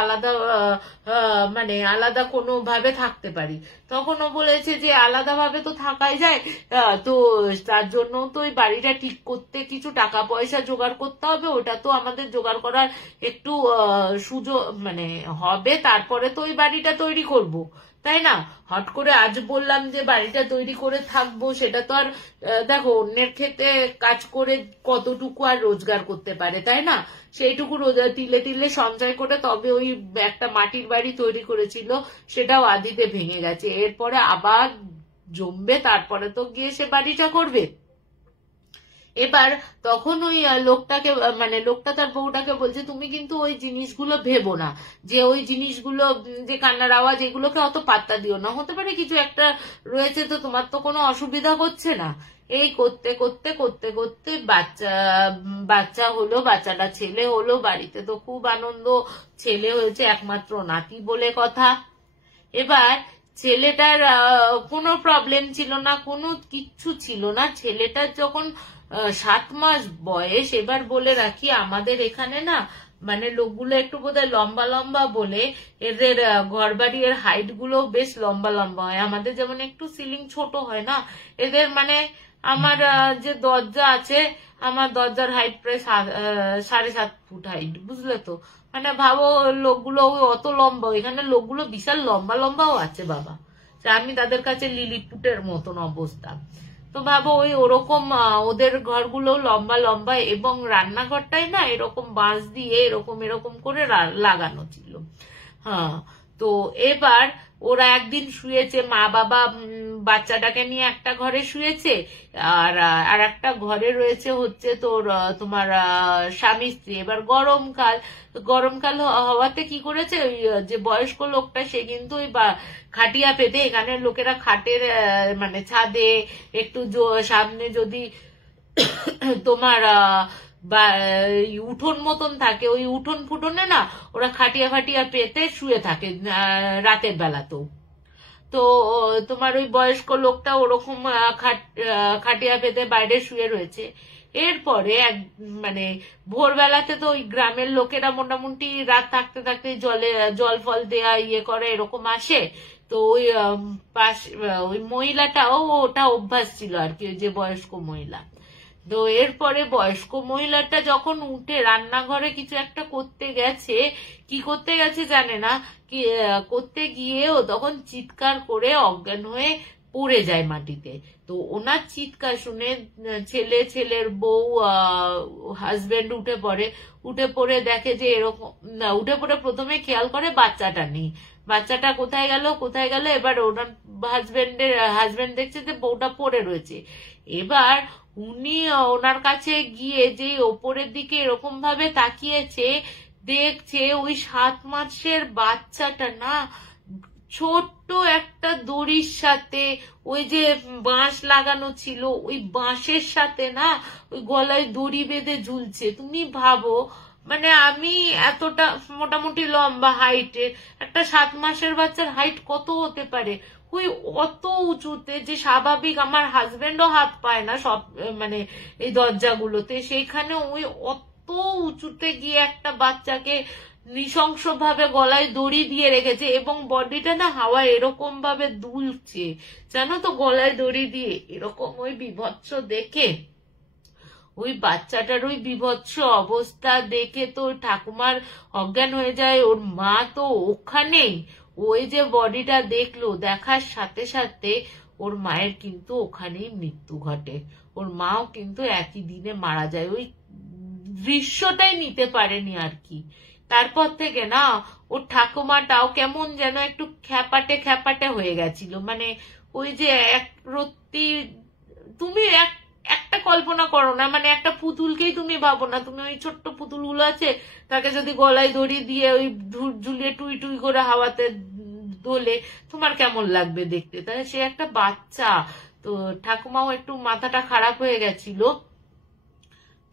আলাদা কোনো ভাবে থাকতে পারি। তখন ও বলেছে যে আলাদা ভাবে তো থাকাই যায়, তো তার জন্য তো ওই বাড়িটা ঠিক করতে কিছু টাকা পয়সা জোগাড় করতে হবে, ওটা তো আমাদের জোগাড় করার একটু সুযোগ হবে, তারপরে তো ওই বাড়িটা তৈরি করব, তাই না? হট করে আজ বললাম যে বাড়িটা তৈরি করে থাকবো, সেটা তো আর দেখো অন্যের ক্ষেত্রে কাজ করে কতটুকু আর রোজগার করতে পারে, তাই না? সেইটুকু তিলে তিলে সঞ্চয় করে তবে ওই একটা মাটির বাড়ি তৈরি করেছিল, সেটাও আদিতে ভেঙে গেছে, এরপরে আবার জমবে, তারপরে তো গিয়ে সে বাড়িটা করবে। এবার তখন ওই লোকটা তার বউটাকে বলছে তুমি কিন্তু ওই জিনিসগুলো ভেবো না, যে ওই জিনিসগুলো যে কান্নার আওয়াজ এগুলোকে অত পাত্তা দিও না, হতে পারে কিছু একটা রয়েছে, তো তোমার তো কোনো অসুবিধা করছে না। এই করতে করতে করতে করতে বাচ্চা হলো, বাচ্চাটা ছেলে হলো, বাড়িতে তো খুব আনন্দ, ছেলে হয়েছে একমাত্র নাতি বলে কথা। এবার ছেলেটার কোনো প্রবলেম ছিল না, কোনো কিচ্ছু ছিল না, ছেলেটার যখন 7 মাস বয়স, এবার বলে রাখি আমাদের এখানে না লোকগুলো একটু বোধহয় লম্বা লম্বা বলে এদের ঘর বাড়ির হাইট গুলো বেশ লম্বা লম্বা হয়, আমাদের যেমন একটু সিলিং ছোট হয় না, এদের আমার যে দরজা আছে, আমার দরজার হাইট প্রায় 7.5 ফুট হাইট, বুঝলে তো? ভাবো লোকগুলো অত লম্বা, এখানে লোকগুলো বিশাল লম্বা লম্বাও আছে বাবা, আমি তাদের কাছে লিলিপুটের মতন অবস্থা। তো ভাবো ওই ওরকম ওদের ঘরগুলো লম্বা লম্বা, এবং রান্নাঘরটাই না এরকম বাঁশ দিয়ে এরকম করে লাগানো ছিল। হ্যাঁ, তো এবার ওরা একদিন শুয়েছে, মা বাবা বাচ্চাটাকে নিয়ে একটা ঘরে শুয়েছে, আর একটা ঘরে রয়েছে হচ্ছে তোমার স্বামী স্ত্রী। এবার গরমকাল হওয়াতে কি করেছে, ওই যে বয়স্ক লোকটা সে কিন্তু ওই খাটিয়া পেতে, এখানে লোকেরা খাটের ছাদে একটু সামনে যদি তোমার উঠোন মতন থাকে, ওই উঠোন ফুটনে না ওরা খাটিয়া ফাটিয়া পেতে শুয়ে থাকে রাতের বেলাতেও। তো তোমার ওই বয়স্ক লোকটা ওরকম খাটিয়া পেতে বাইরে শুয়ে রয়েছে। এরপরে ভোরবেলাতে তো ওই গ্রামের লোকেরা মোটামুটি রাত থাকতে থাকতে জল ফল দেয়া ইয়ে করে এরকম আসে, তো ওই মহিলাটাও ওটা অভ্যাস ছিল আর কি, ওই যে বয়স্ক মহিলা। তো এরপরে বয়স্ক মহিলাটা যখন উঠে রান্নাঘরে কিছু একটা করতে গেছে, কি করতে গেছে জানে না, কি করতে গিয়েও তখন চিৎকার করে অজ্ঞান হয়ে পড়ে যায় মাটিতে। তো ওনার চিৎকার শুনে ছেলের বউ হাজবেন্ড উঠে পড়ে দেখে যে এরকম, উঠে পড়ে প্রথমে খেয়াল করে বাচ্চাটা নেই, বাচ্চাটা কোথায় গেল। এবার ওনার হাজবেন্ড দেখছে যে বউটা পড়ে রয়েছে। এবার উনি ওনার কাছে গিয়ে যে ওপরের দিকে এরকম ভাবে তাকিয়েছে, দেখছে ওই 7 মাসের বাচ্চাটা না ছোট্ট একটা দড়ির সাথে, ওই যে বাঁশ লাগানো ছিল ওই বাঁশের সাথে না ওই গলায় দড়ি বেঁধে ঝুলছে। তুমি ভাবো মানে আমি এতটা মোটামুটি লম্বা হাইটের, একটা 7 মাসের বাচ্চার হাইট কত হতে পারে, ওই অত উঁচুতে যে স্বাভাবিক আমার হাজবেন্ডও হাত পায় না সব মানে এই দরজাগুলোতে, সেইখানে ওই অত উঁচুতে গিয়ে একটা বাচ্চাকে নৃশংস ভাবে গলায় দড়ি দিয়ে রেখেছে, এবং বডিটা না হাওয়ায় এরকম ভাবে দুলছে জানো তো, গলায় দড়ি দিয়ে এরকম। ওই বিভৎস দেখে, ওই বাচ্চাটার ওই বিভৎস অবস্থা দেখে তো ঠাকুমার অজ্ঞান হয়ে যায়। ওর মা তো ওখানেই, ওই যে বডিটা দেখলো, দেখার সাথে সাথে ওর মায়ের কিন্তু ওখানেই মৃত্যু ঘটে। ওর মাও কিন্তু একই দিনে মারা যায়, ওই দৃশ্যটাই নিতে পারেনি আর কি। তারপর থেকে না ওর ঠাকুমাটাও কেমন যেন একটু খ্যাপাটে খ্যাপাটে হয়ে গেছিল, মানে ওই যে এক রত্তি, তুমি একটা কল্পনা করো না, মানে একটা পুতুলকেই তুমি ভাবো না, তুমি ওই ছোট্ট পুতুলগুলো আছে তাকে যদি গলায় দড়ি দিয়ে ওই ঝুলিয়ে টুই টুই করে হাওয়াতে দোলে তোমার কেমন লাগবে দেখতে, তাহলে সে একটা বাচ্চা। তো ঠাকুমাও একটু মাথাটা খারাপ হয়ে গেছিল।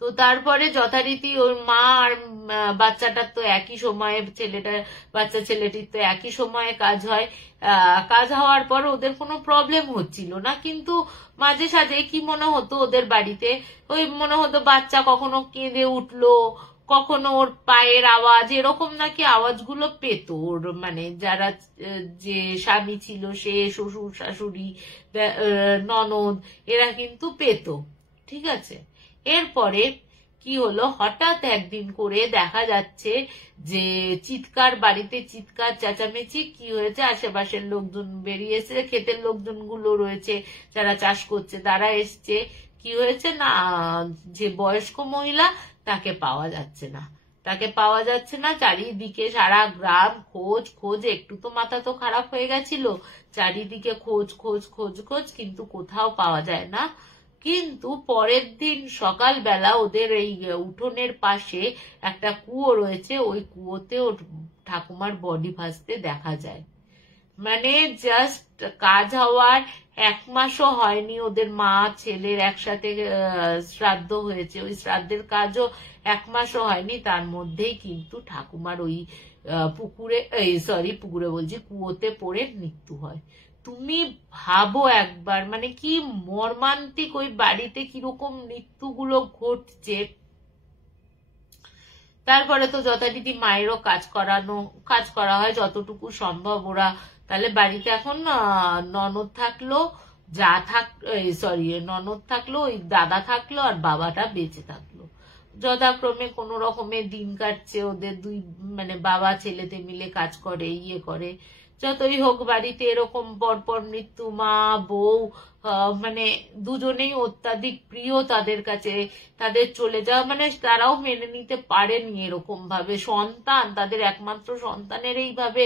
তো তারপরে যথারীতি ওর মা আর বাচ্চাটার তো একই সময়ে, বাচ্চা ছেলেটির তো একই সময়ে কাজ হয়। কাজ হওয়ার পর ওদের কোনো প্রবলেম হচ্ছিল না, কিন্তু মাঝে সাঝে কি মনে হতো ওদের বাড়িতে, ওই মনে হতো বাচ্চা কখনো কেঁদে উঠলো, কখনো ওর পায়ের আওয়াজ, এরকম নাকি আওয়াজগুলো পেত ওর, মানে যারা যে স্বামী ছিল সে, শ্বশুর শাশুড়ি ননদ, এরা কিন্তু পেত। ঠিক আছে, এরপরে কি হলো, হঠাৎ একদিন করে দেখা যাচ্ছে যে চিৎকার, বাড়িতে চিৎকার চেঁচামেচি, কি হয়েছে, আশেপাশের লোকজন বেরিয়েছে, ক্ষেতের লোকজন গুলো রয়েছে যারা চাষ করছে তারা এসছে, কি হয়েছে না, যে বয়স্ক মহিলা তাকে পাওয়া যাচ্ছে না, তাকে পাওয়া যাচ্ছে না। চারিদিকে সারা গ্রাম খোঁজ খোঁজ, একটু তো মাথা তো খারাপ হয়ে গেছিল, চারিদিকে খোঁজ খোঁজ খোঁজ খোঁজ, কিন্তু কোথাও পাওয়া যায় না। কিন্তু পরের দিন সকালবেলা ওদের এই উঠোনের পাশে একটা কুয়ো রয়েছে, ওই কুয়োতে ওর ঠাকুমার বডি ভাসতে দেখা যায়। মানে জাস্ট কাজ হওয়ার 1 মাসও হয়নি, ওদের মা ছেলের একসাথে শ্রাদ্ধ হয়েছে, ওই শ্রাদ্ধের কাজও 1 মাসও হয়নি, তার মধ্যেই কিন্তু ঠাকুমার ওই পুকুরে বলছি, কুয়োতে পড়ে মৃত্যু হয়। তুমি ভাবো একবার, মানে কি মর্মান্তিক, ওই বাড়িতে কিরকম মৃত্যুগুলো ঘটছে। তারপরে তো যথারীতি মায়েরও কাজ করা হয় যতটুকু সম্ভব। ওরা তাহলে বাড়িতে এখন ননদ থাকলো, ননদ থাকলো, ওই দাদা থাকলো, আর বাবাটা বেঁচে থাকলো। যথাক্রমে কোনো রকমে দিন কাটছে ওদের, দুই মানে বাবা ছেলেতে মিলে কাজ করে, ইয়ে করে। যতই হোক বাড়িতে এরকম পরপর মৃত্যু, মা বউ মানে দুজনেই অত্যাধিক প্রিয় তাদের কাছে, তাদের চলে যাওয়া মানে তারাও মেনে নিতে পারেনি এরকম ভাবে, সন্তান, তাদের একমাত্র সন্তানের এইভাবে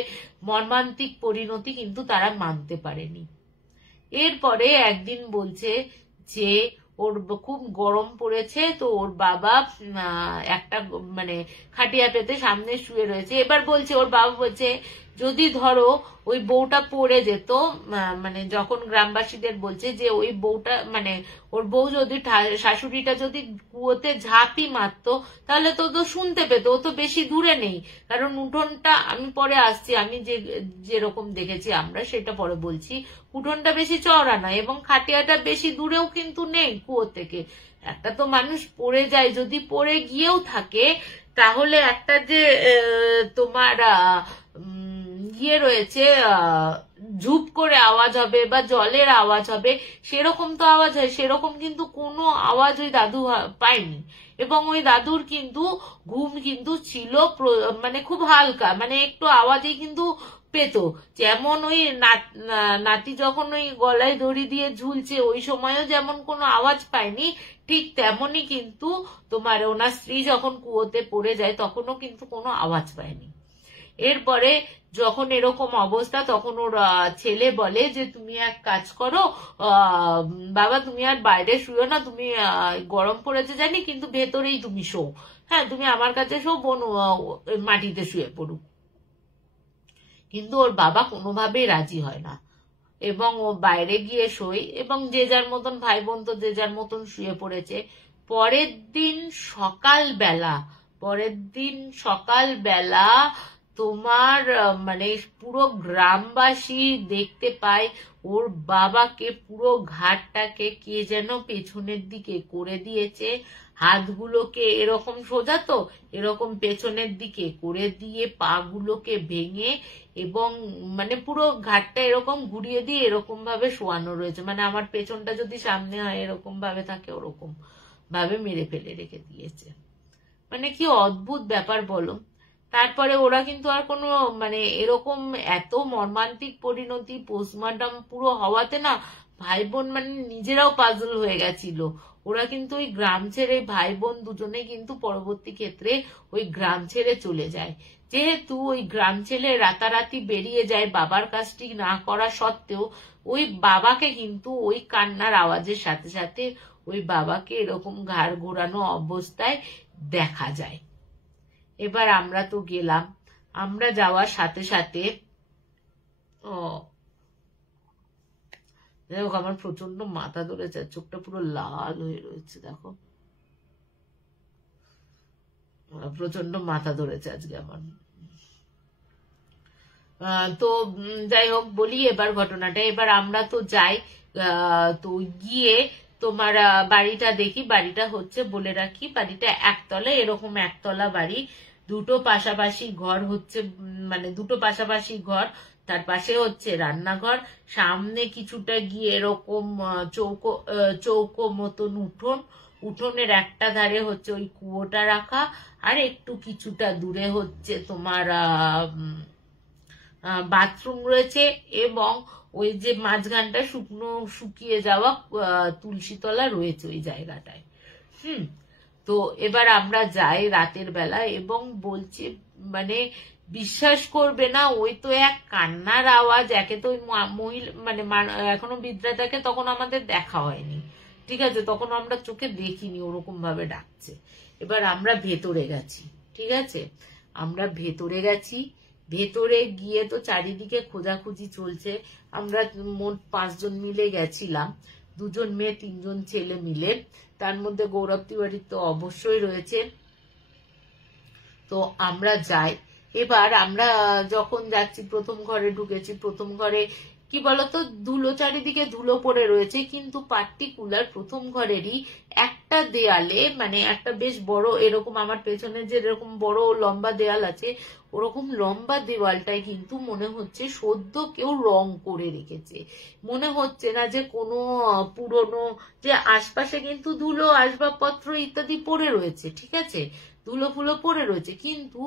মর্মান্তিক পরিণতি কিন্তু তারা মানতে পারেনি। এরপরে একদিন বলছে যে ওর খুব গরম পড়েছে, তো ওর বাবা একটা মানে খাটিয়া পেতে সামনে শুয়ে রয়েছে। এবার বলছে, ওর বাবা বলছে যদি ধরো ওই বউটা পড়ে যেত, মানে যখন গ্রামবাসীদের বলছে যে ওই বউটা মানে ওর বউ যদি, শাশুড়িটা যদি কুয়োতে ঝাঁপি মারতো তাহলে তো শুনতে পেত, ও তো বেশি দূরে নেই, কারণ উঠোনটা, আমি পরে আসছি, আমি যেরকম দেখেছি আমরা সেটা পরে বলছি, উঠোনটা বেশি চওড়া নয় এবং খাটিয়াটা বেশি দূরেও কিন্তু নেই কুয়ো থেকে। একটা তো মানুষ পড়ে যায়, যদি পড়ে গিয়েও থাকে তাহলে একটা যে তোমার ইয়ে রয়েছে, ঝুপ করে আওয়াজ হবে বা জলের আওয়াজ হবে, সেরকম তো আওয়াজ হয়, সেরকম কিন্তু কোনো আওয়াজ ওই দাদু পায়নি। এবং ওই দাদুর কিন্তু ঘুম কিন্তু ছিল মানে খুব হালকা, মানে একটু আওয়াজই কিন্তু পেত। যেমন ওই নাতি যখন ওই গলায় দড়ি দিয়ে ঝুলছে ওই সময়ও যেমন কোনো আওয়াজ পায়নি, ঠিক তেমনই কিন্তু তোমার ওনার স্ত্রী যখন কুয়োতে পড়ে যায় তখনও কিন্তু কোনো আওয়াজ পায়নি। এরপরে যখন এরকম অবস্থা, তখন ওর ছেলে বলে যে তুমি এক কাজ করো বাবা, তুমি আর বাইরে শুয়ো না, তুমি গরম পড়েছে জানি, কিন্তু ভেতরেই তুমি শো, হ্যাঁ তুমি আমার কাছে শো, বোন মাটিতে শুয়ে পড়ুক। কিন্তু ওর বাবা কোনোভাবেই রাজি হয় না এবং ও বাইরে গিয়ে শোয়, এবং যে যার মতন ভাই বোন তো যে যার মতন শুয়ে পড়েছে। পরের দিন সকালবেলা পরের দিন সকালবেলা তোমার মানে পুরো গ্রামবাসী দেখতে পায় ওর বাবাকে পুরো ঘাটটাকে কে যেন পেছনের দিকে করে দিয়েছে, হাতগুলোকে এরকম সোজা তো এরকম পেছনের দিকে করে দিয়ে পা গুলোকে ভেঙে এবং মানে পুরো ঘাটটা এরকম ঘুরিয়ে দিয়ে এরকম ভাবে শোয়ানো রয়েছে, মানে আমার পেছনটা যদি সামনে হয় এরকম ভাবে থাকে ওরকম ভাবে মেরে ফেলে রেখে দিয়েছে। মানে কি অদ্ভুত ব্যাপার বলো। তারপরে ওরা কিন্তু আর কোনো মানে এরকম এত মর্মান্তিক পরিণতি পোস্টমর্টম পুরো হওয়াতে না ভাই বোন মানে নিজেরাও পাজল হয়ে গেছিল। ওরা কিন্তু ওই গ্রাম ছেড়ে ভাই বোন দুজনে কিন্তু পরবর্তী ক্ষেত্রে ওই গ্রাম ছেড়ে চলে যায়। যেহেতু ওই গ্রাম ছেড়ে রাতারাতি বেরিয়ে যায় বাবার কাজটি না করা সত্ত্বেও, ওই বাবাকে কিন্তু ওই কান্নার আওয়াজের সাথে সাথে ওই বাবাকে এরকম ঘাড় ঘোরানো অবস্থায় দেখা যায়। এবার আমরা তো গেলাম, আমরা যাওয়ার সাথে সাথে দেখো আমার প্রচন্ড মাথা ধরেছে, চোখটা পুরো লাল হয়ে রয়েছে, দেখো প্রচন্ড মাথা ধরেছে আজকে আমার। তো যাই হোক বলি এবার ঘটনাটা। এবার আমরা তো যাই, তো গিয়ে তোমার বাড়িটা দেখি। বাড়িটা হচ্ছে বলে রাখি বাড়িটা একতলা, এরকম একতলা বাড়ি, দুটো পাশাপাশি ঘর হচ্ছে, মানে দুটো পাশাপাশি ঘর, তার পাশে হচ্ছে রান্নাঘর, সামনে কিছুটা গিয়ে এরকম চৌকো চৌকো মতন উঠোন, উঠোনের একটা ধারে হচ্ছে ওই কুয়োটা রাখা, আর একটু কিছুটা দূরে হচ্ছে তোমার বাথরুম রয়েছে, এবং ওই যে মাঝখানটা শুকিয়ে যাওয়া তুলসী তলা রয়েছে ওই জায়গাটায়। তো এবার আমরা যাই রাতের বেলা, এবং বলছি মানে বিশ্বাস করবে না, ওই তো এক কান্নার আওয়াজ। একে তো ওই মহিলা মানে এখনো বিদ্যাটাকে তখন আমাদের দেখা হয়নি, ঠিক আছে, তখন আমরা চোখে দেখিনি ওরকম ভাবে ডাকছে। এবার আমরা ভেতরে গেছি, ঠিক আছে, আমরা ভেতরে গেছি, ভেতরে গিয়ে তো চারিদিকে খোঁজাখুঁজি চলছে। আমরা মোট 5 জন মিলে গেছিলাম, 2 জন মেয়ে 3 জন ছেলে মিলে, তার মধ্যে গৌরব তিওয়ারি তো অবশ্যই রয়েছে। তো আমরা যাই। এবার আমরা যখন যাচ্ছি প্রথম ঘরে ঢুকেছি, প্রথম ঘরে কি বলতো ধুলো, চারিদিকে ধুলো পড়ে রয়েছে, কিন্তু পার্টিকুলার প্রথম ঘরেরই একটা দেয়ালে মানে একটা বেশ বড় এরকম আমার পেছনে যে এরকম বড় লম্বা দেয়াল আছে, ওরকম লম্বা দেওয়ালটায় কিন্তু মনে হচ্ছে সদ্য কেউ রং করে রেখেছে, মনে হচ্ছে না যে কোনো পুরনো, যে আশপাশে কিন্তু ধুলো আসবাবপত্র ইত্যাদি পড়ে রয়েছে, ঠিক আছে, ধুলো ফুলো পড়ে রয়েছে, কিন্তু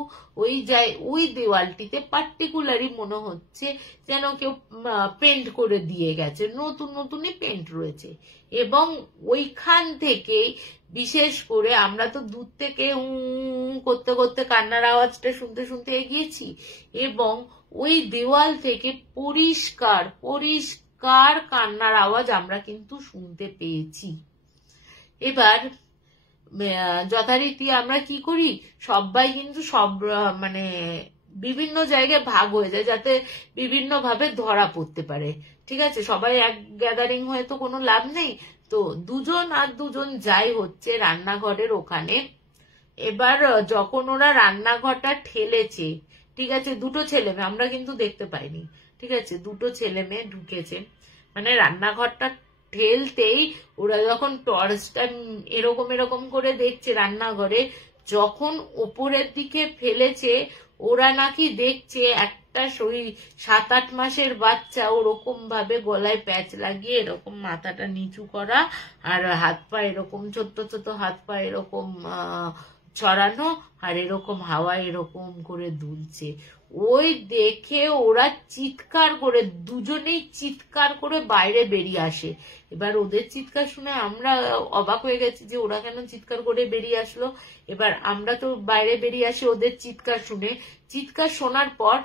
ওই দেওয়ালটিতে পার্টিকুলারই মনে হচ্ছে যেন কেউ পেন্ট করে দিয়ে গেছে, নতুন নতুনই পেন্ট রয়েছে। এবং ওইখান থেকেই বিশেষ করে আমরা তো দূর থেকে করতে করতে কান্নার আওয়াজটা শুনতে শুনতে এগিয়েছি, এবং ওই দেওয়াল থেকে পরিষ্কার পরিষ্কার কান্নার আওয়াজ আমরা কিন্তু শুনতে পেয়েছি। এবার যথারীতি আমরা কি করি, সবাই কিন্তু সব মানে বিভিন্ন জায়গায় ভাগ হয়ে যায় যাতে বিভিন্ন ভাবে ধরা পড়তে পারে, ঠিক আছে, সবাই এক গ্যাদারিং হয়ে তো কোনো লাভ নেই। তো 2 জন আর 2 জন যাই হচ্ছে রান্নাঘরের ওখানে। এবার যখন ওরা রান্নাঘরটা ঠেলেছে, ঠিক আছে, 2টো ছেলে মেয়ে, আমরা কিন্তু দেখতে পাইনি, ঠিক আছে, 2টো ছেলে মেয়ে ঢুকেছে, মানে রান্নাঘরটা ঠেলতেই ওরা যখন টর্চটা এরকম এরকম করে দেখছে রান্নাঘরে, যখন ওপরের দিকে ফেলেছে, ওরা নাকি দেখছে একটা 7-8 মাসের বাচ্চা ওরকম ভাবে গলায় প্যাচ লাগিয়ে এরকম মাথাটা নিচু করা, আর হাত পা এরকম ছোট্ট ছোট হাত পা এরকম ছড়ানো, আর এরকম হাওয়া এরকম করে দুলছে। ওই দেখে ওরা চিৎকার করে, দুজনেই চিৎকার করে বাইরে বেরিয়ে আসে। এবার ওদের চিৎকার শুনে আমরা অবাক হয়ে গেছি যে ওরা কেন চিৎকার করে বেরিয়ে আসলো। এবার আমরা তো বাইরে বেরিয়ে আসি ওদের চিৎকার শুনে। চিৎকার শোনার পর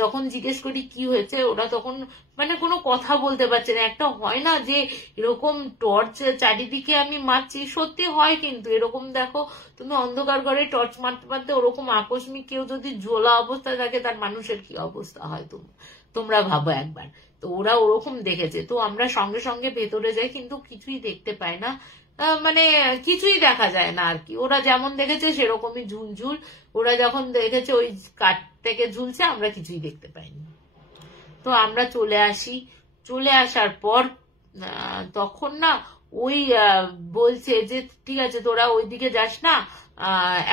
যখন জিজ্ঞেস করি কি হয়েছে, ওরা তখন মানে কোনো কথা বলতে পারছে না। একটা হয় না যে এরকম টর্চ চারিদিকে আমি মারছি, সত্যি হয়, কিন্তু এরকম দেখো তুমি অন্ধকার ঘরে টর্চ মারতে মারতে ওরকম আকস্মিক কেউ যদি ঝোলা অবস্থায় থাকে তার মানুষের কি অবস্থা হয় তোমরা ভাবো একবার। তো ওরা ওরকম দেখেছে। তো আমরা সঙ্গে সঙ্গে ভেতরে যাই, কিন্তু কিছুই দেখতে পাই না। মানে কিছুই দেখা যায় না আর কি। ওরা যেমন দেখেছে সেরকমই ঝুলঝুল, ওরা যখন দেখেছে ওই কাঠ থেকে ঝুলছে, আমরা কিছুই দেখতে পাইনি। তো আমরা চলে আসি, চলে আসার পর তখন না ওই বলছে যে ঠিক আছে তোরা ওইদিকে যাস না,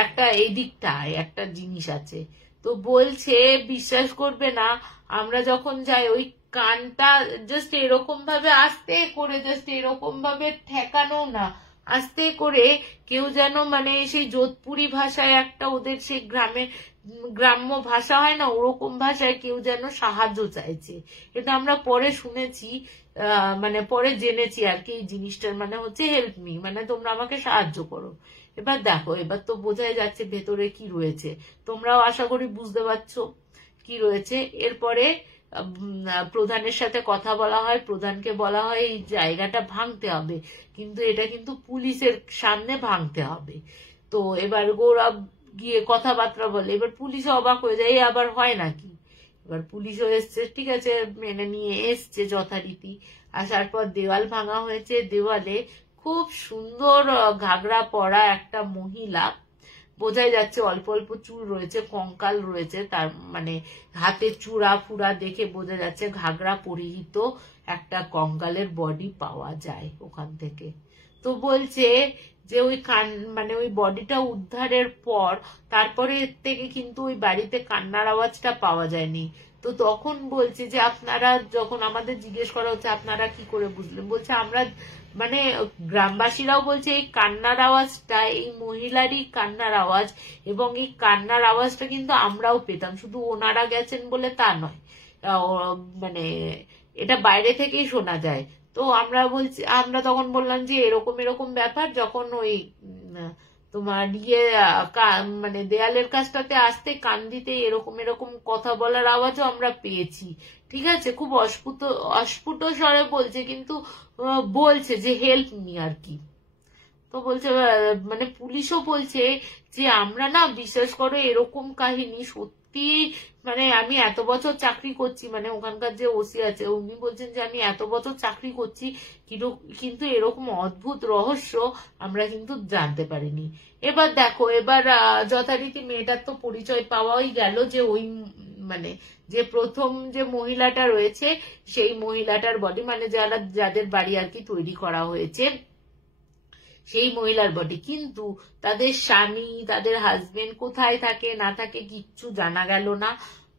একটা এই দিকটায় একটা জিনিস আছে। তো বলছে বিশ্বাস করবে না, আমরা যখন যাই ওই কানটা জাস্ট এরকম ভাবে আস্তে করে, জাস্ট এরকম ভাবে ঠেকানো না, আস্তে করে কেউ যেন মানে সেই যোধপুরি ভাষায় একটা ওদের সেই গ্রাম্য ভাষা হয় না, ওরকম ভাষায় কেউ যেন সাহায্য চাইছে। এটা আমরা পরে শুনেছি, মানে পরে জেনেছি আর কি। এই জিনিসটার মানে হচ্ছে হেল্প মি, মানে তোমরা আমাকে সাহায্য করো। এবার দেখো, এবার তো বোঝাই যাচ্ছে ভেতরে কি রয়েছে, তোমরাও আশা করি বুঝতে পারছো কি রয়েছে। এরপরে প্রধানের সাথে কথা বলা হয়, প্রধানকে বলা হয় এই জায়গাটা ভাঙতে হবে, কিন্তু এটা কিন্তু পুলিশের সামনে ভাঙতে হবে। তো এবার গৌরব গিয়ে কথাবার্তা বলে, এবার পুলিশ অবাক হয়ে যায়, আবার হয় নাকি। এবার পুলিশও এসছে, ঠিক আছে মেনে নিয়ে এসছে যথারীতি। আসার পর দেওয়াল ভাঙা হয়েছে, দেওয়ালে খুব সুন্দর ঘাগরা পরা একটা মহিলা, বোঝাই যাচ্ছে অল্প অল্প চুল রয়েছে, কঙ্কাল রয়েছে, তার মানে হাতে চূড়া ফুড়া দেখে বোঝা যাচ্ছে ঘাগরা পরিহিত একটা কঙ্কালের বডি পাওয়া যায় ওখান থেকে। তো বলছে যে ওই মানে ওই বডিটা উদ্ধারের পর তারপরে এর থেকে কিন্তু ওই বাড়িতে কান্নার আওয়াজটা পাওয়া যায়নি। তো তখন বলছে যে আপনারা, যখন আমাদের জিজ্ঞেস করা হচ্ছে আপনারা কি করে বুঝলেন, বলছে আমরা মানে গ্রামবাসীরাও বলছে এই কান্নার আওয়াজটা এই মহিলারই কান্নার আওয়াজ, এবং এই কান্নার আওয়াজটা কিন্তু আমরাও পেতাম, শুধু ওনারা গেছেন বলে তা নয়, মানে এটা বাইরে থেকেই শোনা যায়। তো আমরা তখন বললাম যে এরকম এরকম ব্যাপার, যখন ওই তোমার মানে দেয়ালের কাছটাতে আসতে কান দিতে এরকম এরকম কথা বলার আওয়াজও আমরা পেয়েছি। ঠিক আছে, খুব অস্ফুট স্বরে বলছে, কিন্তু বলছে যে হেল্প মি আর কি। তো বলছে মানে পুলিশও বলছে যে আমরা না, বিশ্বাস করো এরকম কাহিনী সত্যি, মানে আমি এত বছর চাকরি করছি, মানে ওখানকার যে ওসি আছে উনি বলছেন যে আমি এত বছর চাকরি করছি কিন্তু এরকম অদ্ভুত রহস্য আমরা কিন্তু জানতে পারিনি। এবার দেখো, এবার যথারীতি মেয়েটার তো পরিচয় পাওয়াই গেল, যে ওই মানে যে প্রথম যে মহিলাটা রয়েছে সেই মহিলাটার বডি, মানে যাদের বাড়ি আর কি তৈরি করা হয়েছে সেই মহিলার বডি, কিন্তু তাদের স্বামী তাদের হাজবেন্ড কোথায় থাকে না থাকে কিচ্ছু জানা গেল না।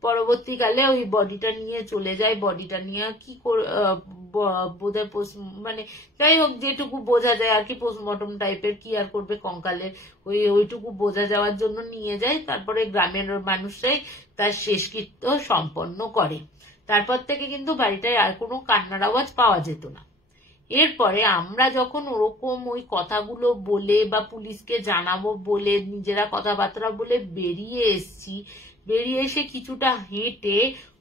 পরবর্তীকালে ওই বডিটা নিয়ে চলে যায়, বডিটা নিয়ে কি করে বোধহয় মানে যাই হোক যেটুকু বোঝা যায় আর কি, পোস্টমর্টম টাইপের কি আর করবে কঙ্কালের, ওইটুকু বোঝা যাওয়ার জন্য নিয়ে যায়। তারপরে গ্রামের মানুষরাই তার শেষকৃত্য সম্পন্ন করে। তারপর থেকে কিন্তু বাড়িটায় আর কোনো কান্নার আওয়াজ পাওয়া যেত না। এরপরে আমরা যখন ওরকম ওই কথাগুলো বলে বা পুলিশকে জানাবো বলে নিজেরা কথাবার্তা বলে বেরিয়ে এসছি, বেরিয়ে এসে কিছুটা হেঁটে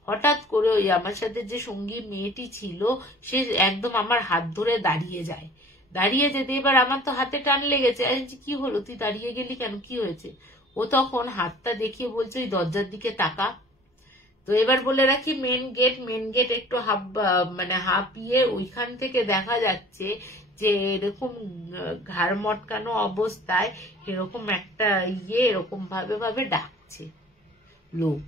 হঠাৎ করে ওই আমার সাথে যে সঙ্গী মেয়েটি ছিল সে একদম আমার হাত ধরে দাঁড়িয়ে যায়। দাঁড়িয়ে যেতে এবার আমার তো হাতে টান লেগেছে, কি হলো তুই দাঁড়িয়ে গেলি কেন, কি হয়েছে? ও তখন হাতটা দেখিয়ে বলছে ওই দরজার দিকে তাকা। তো এবার বলে রাখি মেন গেট একটু মানে হাঁপিয়ে ওইখান থেকে দেখা যাচ্ছে যে এরকম ঘাড় মটকানো অবস্থায় এরকম একটা এরকম ভাবে ডাকছে লোক।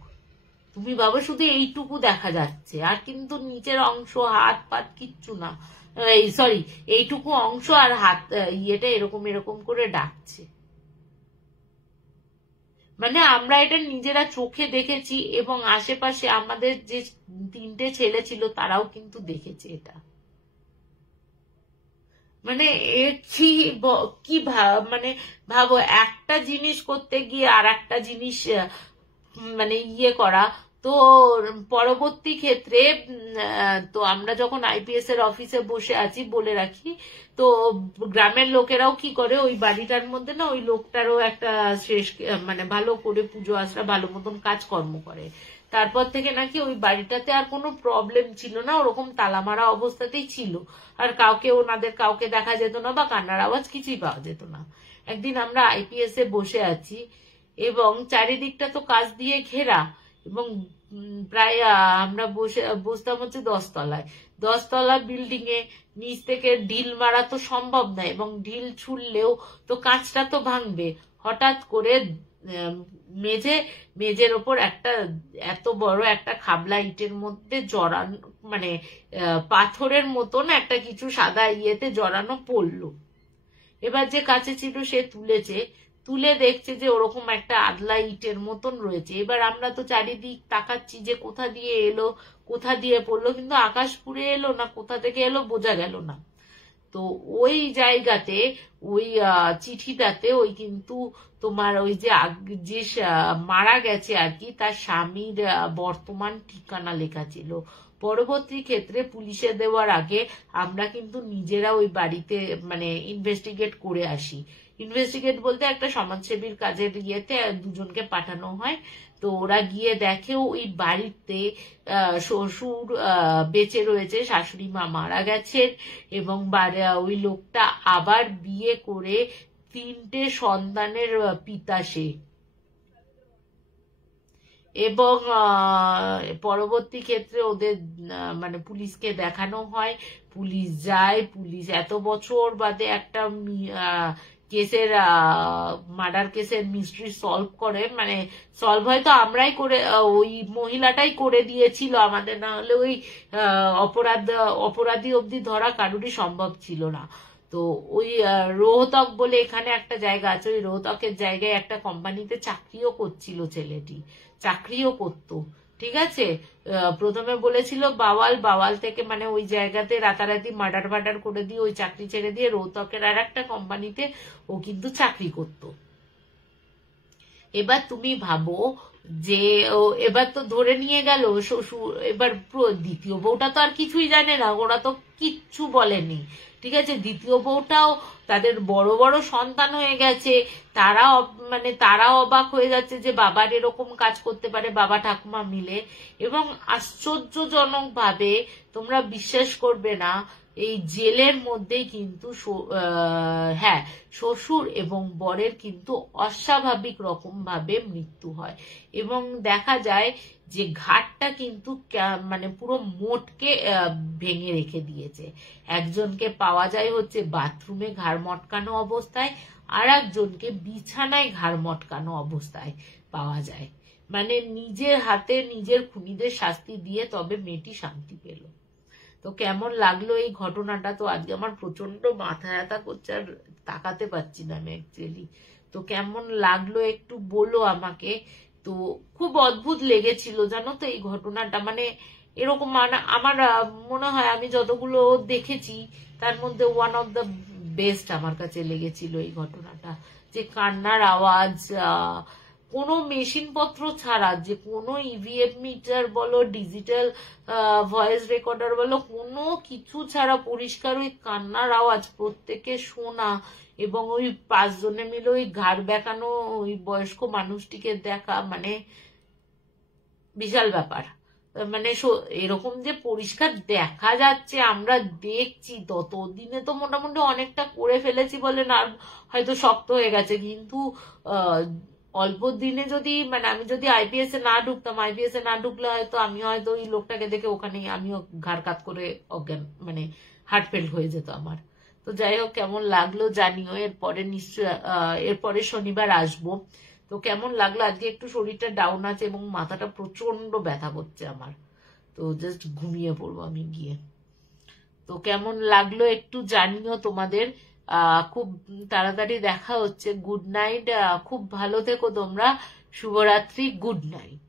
তুমি ভাবো শুধু এইটুকু দেখা যাচ্ছে, আর কিন্তু নিচের অংশ হাত পাত কিচ্ছু না, সরি এইটুকু অংশ আর হাত এরকম এরকম করে ডাকছে। মানে আমরা এটা নিজেরা চোখে দেখেছি এবং আশেপাশে আমাদের যে 3টে ছেলে ছিল তারাও কিন্তু দেখেছে এটা। মানে কি মানে ভাবো, একটা জিনিস করতে গিয়ে আর একটা জিনিস মানে করা। তো পরবর্তী ক্ষেত্রে তো আমরা যখন আইপিএস এর অফিসে বসে আছি, বলে রাখি তো গ্রামের লোকেরাও কি করে ওই বাড়িটার মধ্যে না ওই লোকটারও একটা শেষ মানে ভালো করে পুজো আশ্রা ভালো মতন কাজকর্ম করে। তারপর থেকে নাকি ওই বাড়িটাতে আর কোনো প্রবলেম ছিল না, ওরকম তালামারা অবস্থাতেই ছিল, আর ওনাদের কাউকে দেখা যেত না বা কান্নার আওয়াজ কিছুই পাওয়া যেত না। একদিন আমরা আইপিএস এ বসে আছি এবং চারিদিকটা তো কাজ দিয়ে ঘেরা, এবং প্রায় আমরা বসতাম হচ্ছে 10 তলায়। 10 তলা বিল্ডিং এ নিচ থেকে ঢিল মারা তো সম্ভব না, এবং ঢিল ছুড়লেও তো কাঁচটা তো ভাঙবে। হঠাৎ করে মেঝের ওপর একটা এত বড় একটা খাবলা ইটের মধ্যে জড়ানো, মানে পাথরের মতন একটা কিছু সাদা ইয়েতে জড়ানো পড়লো। এবার যে কাছে ছিল সে তুলে দেখছে যে ওরকম একটা আদলা ইটের মতন রয়েছে। এবার আমরা তো চারিদিক তাকাচ্ছি যে কোথা দিয়ে এলো, কোথা দিয়ে পড়লো, কিন্তু আকাশ পুড়ে এলো না কোথা থেকে এলো বোঝা গেল না। তো ওই জায়গাতে ওই চিঠিটাতে ওই কিন্তু তোমার ওই যে মারা গেছে আর কি, তার স্বামীর বর্তমান ঠিকানা লেখা ছিল। পরবর্তী ক্ষেত্রে পুলিশে দেওয়ার আগে আমরা কিন্তু নিজেরা ওই বাড়িতে মানে ইনভেস্টিগেট করে আসি। ইনভেস্টিগেট বলতে একটা সমাজসেবীর কাজের ইয়েতে দুজনকে পাঠানো হয়। তো ওরা গিয়ে দেখে ওই বাড়িতে শ্বশুর বেঁচে রয়েছে, শাশুড়ি মা মারা গেছেন, এবং ওই লোকটা আবার বিয়ে করে 3টে সন্তানের পিতা সে। এবং পরবর্তী ক্ষেত্রে ওদের মানে পুলিশকে দেখানো হয়, পুলিশ যায়, পুলিশ এত বছর বাদে একটা কেসের মার্ডার কেসের মিস্ট্রি সলভ করে, মানে সলভ হয়তো আমরাই করে, ওই মহিলাটাই করে দিয়েছিল আমাদের, না হলে ওই অপরাধী অবধি ধরা কারোরই সম্ভব ছিল না। তো ওই রোহতক বলে এখানে একটা জায়গা আছে, ওই রোহতকের জায়গায় একটা কোম্পানিতে চাকরিও করছিল ছেলেটি, চাকরিও করতো। ঠিক আছে, প্রথমে বলেছিল বাওয়াল থেকে, মানে ওই জায়গাতে রাতারাতি মার্ডার করে দিয়ে ওই চাকরি ছেড়ে দিয়ে রোহতকের আর একটা কোম্পানিতে ও কিন্তু চাকরি করতো। এবার তুমি ভাবো যে এবার তো ধরে নিয়ে গেল শ্বশুর, এবার দ্বিতীয় বউটা তো আর কিছুই জানে না, ওরা তো কিচ্ছু বলেনি। ঠিক আছে, দ্বিতীয় বউটাও তাদের বড় বড় সন্তান হয়ে গেছে, তারা অবাক হয়ে যাচ্ছে যে বাবার এরকম কাজ করতে পারে বাবা ঠাকুমা মিলে। এবং আশ্চর্যজনক ভাবে তোমরা বিশ্বাস করবে না, এই জেলের মধ্যেই কিন্তু হ্যাঁ শ্বশুর এবং বরের কিন্তু অস্বাভাবিক রকম ভাবে মৃত্যু হয়। এবং দেখা যায় যে ঘাটটা কিন্তু মানে পুরো মোটকে ভেঙে রেখে দিয়েছে। একজনকে পাওয়া যায় হচ্ছে বাথরুমে ঘাড় মটকানো অবস্থায়, আর একজনকে বিছানায় ঘাড় মটকানো অবস্থায় পাওয়া যায়। মানে নিজের হাতে নিজের খুনিদের শাস্তি দিয়ে তবে মেয়েটি শান্তি পেল। তো কেমন লাগলো এই ঘটনাটা? তো আজকে আমার প্রচন্ড মাথা ব্যথা করছে, আর তাকাতে পারছি না আমি অ্যাকচুয়ালি। তো কেমন লাগলো একটু বলো আমাকে। তো খুব অদ্ভুত লেগেছিল জানো তো এই ঘটনাটা, মানে এরকম আমার মনে হয় আমি যতগুলো দেখেছি তার মধ্যে ওয়ান অফ দ্য বেস্ট আমার কাছে লেগেছিল এই ঘটনাটা। যে কান্নার আওয়াজ, কোনো মেশিন পত্র ছাড়া, যে কোনো ইভিএম মিটার বলো, ডিজিটাল ভয়েস রেকর্ডার বলো, কোনো কিছু ছাড়া পরিষ্কার ওই কান্নার আওয়াজ প্রত্যেকে শোনা, এবং ওই 5 জনে মিলে ওই ঘাড় বেঁকানো ওই বয়স্ক মানুষটিকে দেখা, মানে বিশাল ব্যাপার। মানে এরকম যে পরিষ্কার দেখা যাচ্ছে আমরা দেখছি, ততদিনে তো মোটামুটি অনেকটা করে ফেলেছি বলে না হয়তো শক্ত হয়ে গেছে, কিন্তু অল্প দিনে যদি, মানে আমি যদি আইপিএস এ না ঢুকতাম, আইপিএস এ না ঢুকলে হয়তো আমি হয়তো ওই লোকটাকে দেখে ওখানেই আমিও ঘাড় কাত করে অজ্ঞান, মানে হার্ট ফেল হয়ে যেত আমার। তো যাই হোক, কেমন লাগলো জানিও। এরপরে এরপরে শনিবার আসবো। তো কেমন লাগলো, আজকে একটু শরীরটা ডাউন আছে এবং মাথাটা প্রচন্ড ব্যথা করছে আমার, তো জাস্ট ঘুমিয়ে পড়বো আমি গিয়ে। তো কেমন লাগলো একটু জানিও তোমাদের। খুব তাড়াতাড়ি দেখা হচ্ছে। গুড নাইট, খুব ভালো থেকো তোমরা। শুভরাত্রি, গুড নাইট।